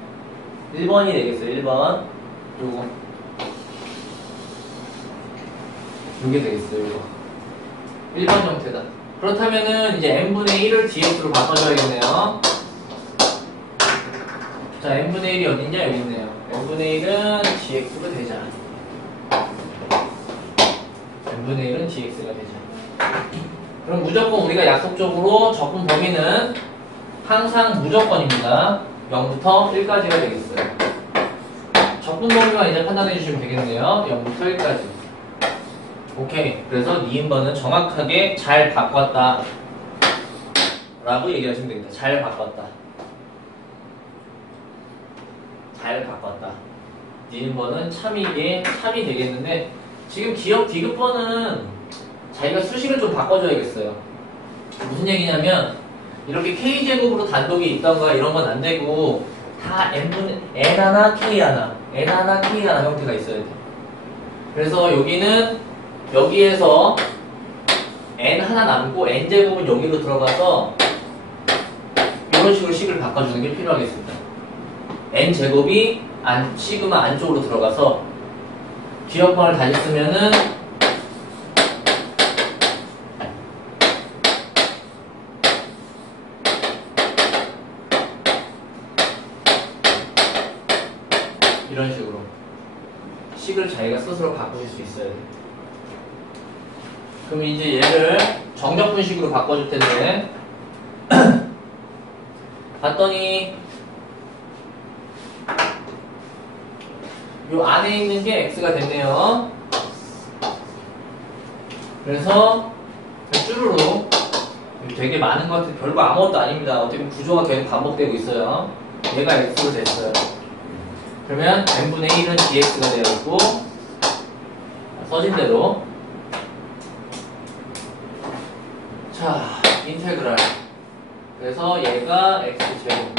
1번이 되겠어요. 1번. 요게 되겠어요. 요거. 1번 형태다. 그렇다면은 이제 n분의 1을 dx로 바꿔줘야겠네요. 자, n분의 1이 어딨냐? 여기 있네요. n분의 1은 dx로 되자. n분의 1은 dx가 되자. 그럼 무조건 우리가 약속적으로 적분 범위는 항상 무조건입니다. 0부터 1까지가 되겠어요. 적분 범위만 이제 판단해 주시면 되겠네요. 0부터 1까지. 오케이. 그래서 니은번은 정확하게 잘 바꿨다 라고 얘기하시면 됩니다. 잘 바꿨다. 잘 바꿨다. 니은번은 참이 되겠는데 지금 기억 디귿번은 자기가 수식을 좀 바꿔줘야겠어요. 무슨 얘기냐면 이렇게 k제곱으로 단독이 있던가 이런 건 안 되고 다 n 하나 k 하나 n 하나 k 하나 형태가 있어야 돼. 그래서 여기는 여기에서 n 하나 남고 n제곱은 여기로 들어가서 이런 식으로 식을 바꿔주는 게 필요하겠습니다. n제곱이 시그마 안쪽으로 들어가서 기억번을 다시 쓰면은 이런 식으로 식을 자기가 스스로 바꾸실 수 있어야 돼요. 그럼 이제 얘를 정적분식으로 바꿔줄 텐데 봤더니 요 안에 있는 게 x가 됐네요. 그래서 쭈루루 되게 많은 것 같아요. 별거 아무것도 아닙니다. 어떻게 보면 구조가 계속 반복되고 있어요. 얘가 x로 됐어요. 그러면 n분의 1은 dx가 되어 있고 써진 대로 자 인테그랄 그래서 얘가 x제곱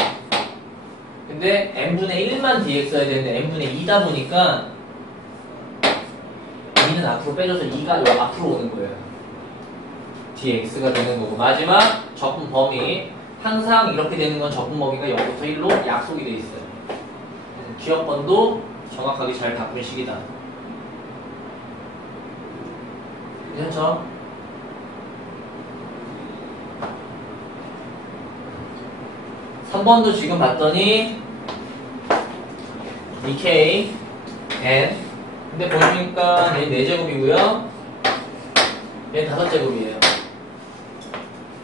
근데 n분의 1만 dx여야 되는데 n분의 2다 보니까 2는 앞으로 빼줘서 2가 요 앞으로 오는 거예요. dx가 되는 거고 마지막 적분 범위 항상 이렇게 되는 건 적분 범위가 0부터 1로 약속이 돼 있어요. 기억번도 정확하게 잘 바꾸는 식이다. 괜찮죠? (3번도) 지금 봤더니 2k n 근데 보시니까 얘 4제곱이고요 얘 5제곱이에요.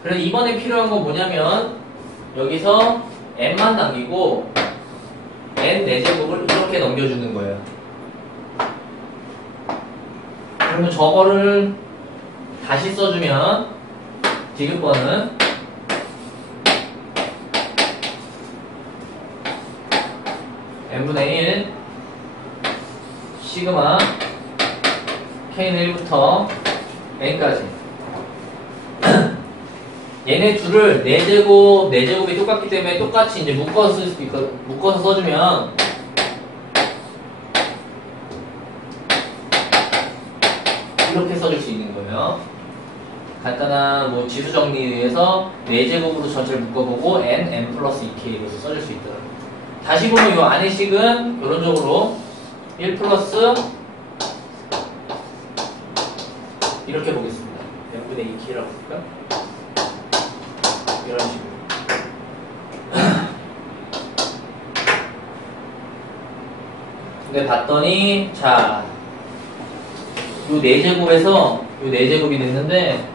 그래서 이번에 필요한 건 뭐냐면 여기서 n만 남기고 n 4제곱을 이렇게 넘겨주는 거예요. 그러면 저거를 다시 써주면 디귿번은 n분의 1 시그마 k는 1부터 n까지 얘네 둘을 4제곱이 똑같기 때문에 똑같이 이제 묶어서 쓸 수도 있고 묶어서 써주면 이렇게 써줄 수 있는 거예요. 간단한 뭐 지수 정리에 의해서 4제곱으로 전체를 묶어보고 n 플러스 2k 이렇게 써줄 수 있더라고요. 다시 보면 이 안의 식은 이론적으로 1 플러스 이렇게 보겠습니다. n분의 2k라고 볼까? 이런 식으로. 근데 봤더니 자, 요 4제곱에서 요 4제곱이 됐는데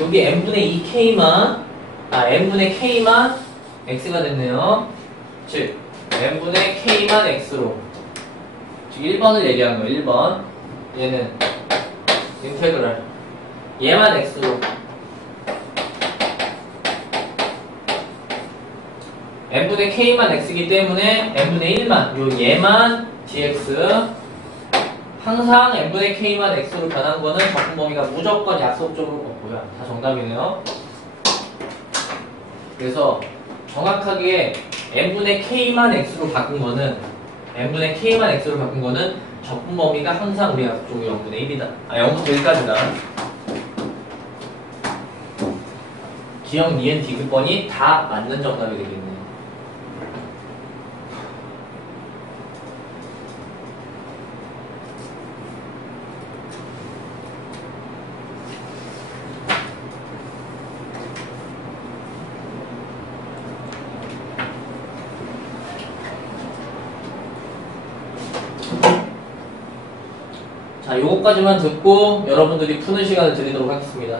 여기 n분의 2k만 n분의 k만 x가 됐네요. 즉 n분의 k만 x로 즉 1번을 얘기한 거예요. 1번 얘는 인테그랄 얘만 x로 n분의 k만 x이기 때문에 n분의 1만 요 얘만 dx 항상 n분의 k만 x로 변한 거는 적분 범위가 무조건 약속적으로 없고요. 다 정답이네요. 그래서 정확하게 n분의 k만 x로 바꾼 거는 적분 범위가 항상 우리 약속적으로 0분의 1이다. 0부터 1까지다. 기억, 니은, 디귿번이 다 맞는 정답이 되겠네요. 자, 요거까지만 듣고 여러분들이 푸는 시간을 드리도록 하겠습니다.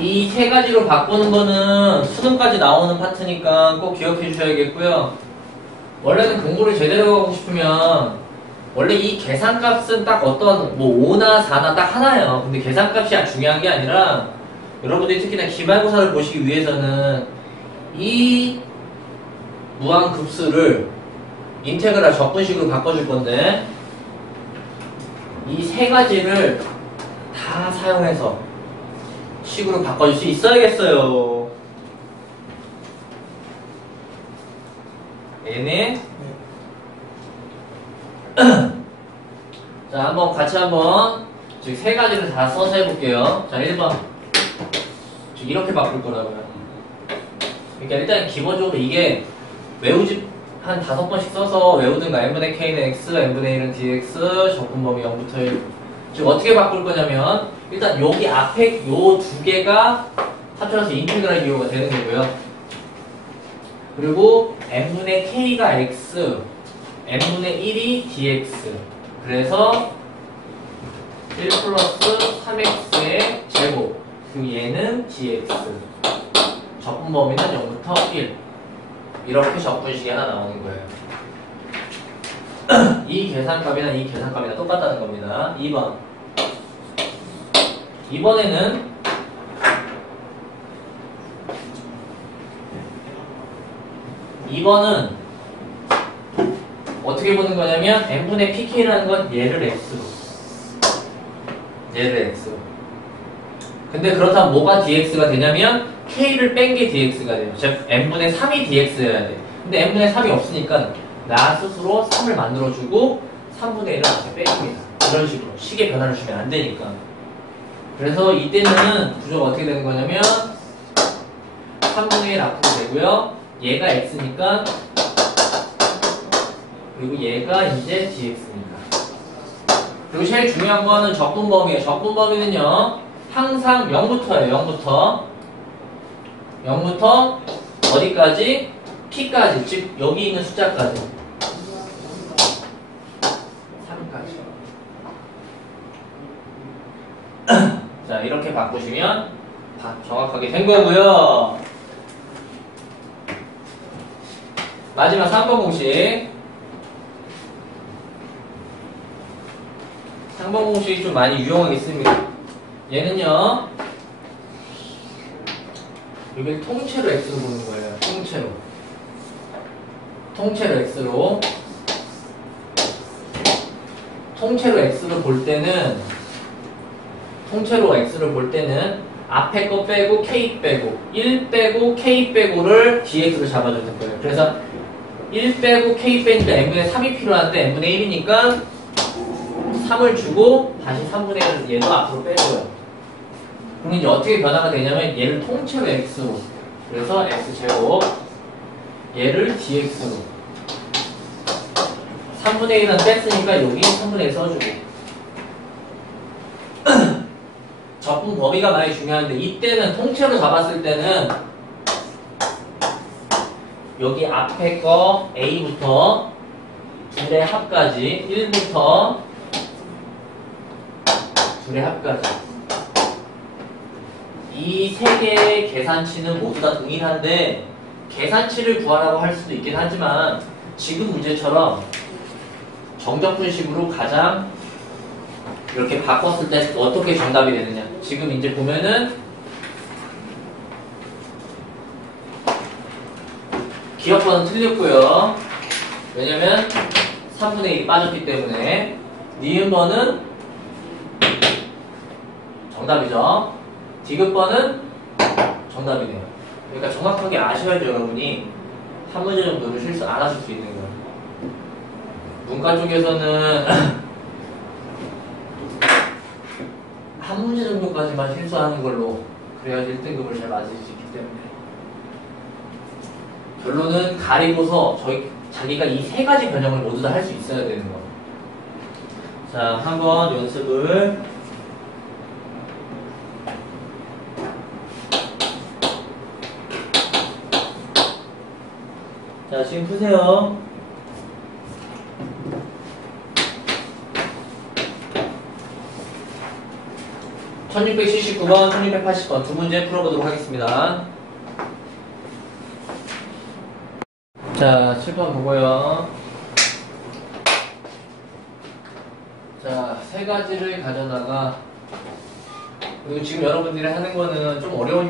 이 세 가지로 바꾸는 거는 수능까지 나오는 파트니까 꼭 기억해 주셔야겠고요. 원래는 공부를 제대로 하고 싶으면 원래 이 계산값은 딱 어떤 뭐 5나 4나 딱 하나예요. 근데 계산값이 중요한 게 아니라 여러분들이 특히나 기말고사를 보시기 위해서는 이 무한급수를 인테그랄 적분식으로 바꿔줄 건데 이 세 가지를 다 사용해서 식으로 바꿔줄 수 있어야겠어요. 얘네. 자, 한번 같이 한번 즉 세 가지를 다 써서 해볼게요. 자, 1번. 즉 이렇게 바꿀 거라고요. 그러니까 일단 기본적으로 이게 외우지 한 5번씩 써서 외우든가 n분의 k는 x, n분의 1은 dx, 적분범위 0부터 1. 즉 어떻게 바꿀 거냐면 일단 여기 앞에 요 두 개가 합쳐서 인테그랄 기호가 되는 거고요. 그리고 n분의 k가 x, n분의 1이 dx. 그래서 1 플러스 3x의 제곱. 그리고 얘는 dx. 적분 범위는 0부터 1. 이렇게 적분식이 하나 나오는 거예요. 이 계산값이나 이 계산값이나 똑같다는 겁니다. 2번. 이번에는 어떻게 보는 거냐면 n분의 pk라는 건 얘를 x로 근데 그렇다면 뭐가 dx가 되냐면 k를 뺀 게 dx가 돼요. 즉 n분의 3이 dx여야 돼. 근데 n분의 3이 없으니까 나 스스로 3을 만들어주고 3분의 1을 앞에 빼줍니다. 이런 식으로 식의 변화를 주면 안 되니까. 그래서 이때는 구조가 어떻게 되는 거냐면 3분의 1 앞으로 되고요. 얘가 x니까 그리고 얘가 이제 dx입니다. 그리고 제일 중요한 거는 적분범위예요. 적분범위는요 항상 0부터예요. 0부터 어디까지? p까지. 즉 여기 있는 숫자까지 3까지. 자, 이렇게 바꾸시면 정확하게 된 거고요. 마지막 3번 공식. 상반 공식이 좀 많이 유용하게 씁니다. 얘는요, 여기를 통째로 x로 보는 거예요. 통째로 x로 볼 때는, 앞에 거 빼고 k 빼고 1 빼고 k 빼고를 dx로 잡아주는 거예요. 그래서 1 빼고 k 빼니까 n분의 3이 필요한데 n분의 1이니까 3을 주고 다시 3분의 1을 얘도 앞으로 빼줘요. 그럼 이제 어떻게 변화가 되냐면 얘를 통째로 x로, 그래서 x제곱, 얘를 dx로, 3분의 1은 뺐으니까 여기 3분의 1 써주고. 적분 범위가 많이 중요한데 이때는 통째로 잡았을 때는 여기 앞에 거 a부터 둘의 합까지, 1부터 둘의 합까지, 이 세 개의 계산치는 모두 다 동일한데 계산치를 구하라고 할 수도 있긴 하지만 지금 문제처럼 정적분식으로 가장 이렇게 바꿨을 때 어떻게 정답이 되느냐. 지금 이제 보면은 기억번은 틀렸고요. 왜냐면 3분의 1이 빠졌기 때문에. 니은번은 정답이죠. 디귿번은 정답이네요. 그러니까 정확하게 아셔야죠, 여러분이. 한 문제 정도를 실수 안 하실 수 있는 거예요. 문과 쪽에서는 한 문제 정도까지만 실수하는 걸로 그래야지 1등급을 잘 맞을 수 있기 때문에. 결론은 가리고서 자기가 이 세 가지 변형을 모두 다 할 수 있어야 되는 거. 자, 한번 연습을. 자, 지금 푸세요. (1679번) (1680번) 두 문제 풀어보도록 하겠습니다. 자, 7번 보고요. 자, 세 가지를 가져다가, 그리고 지금 여러분들이 하는 거는 좀 어려운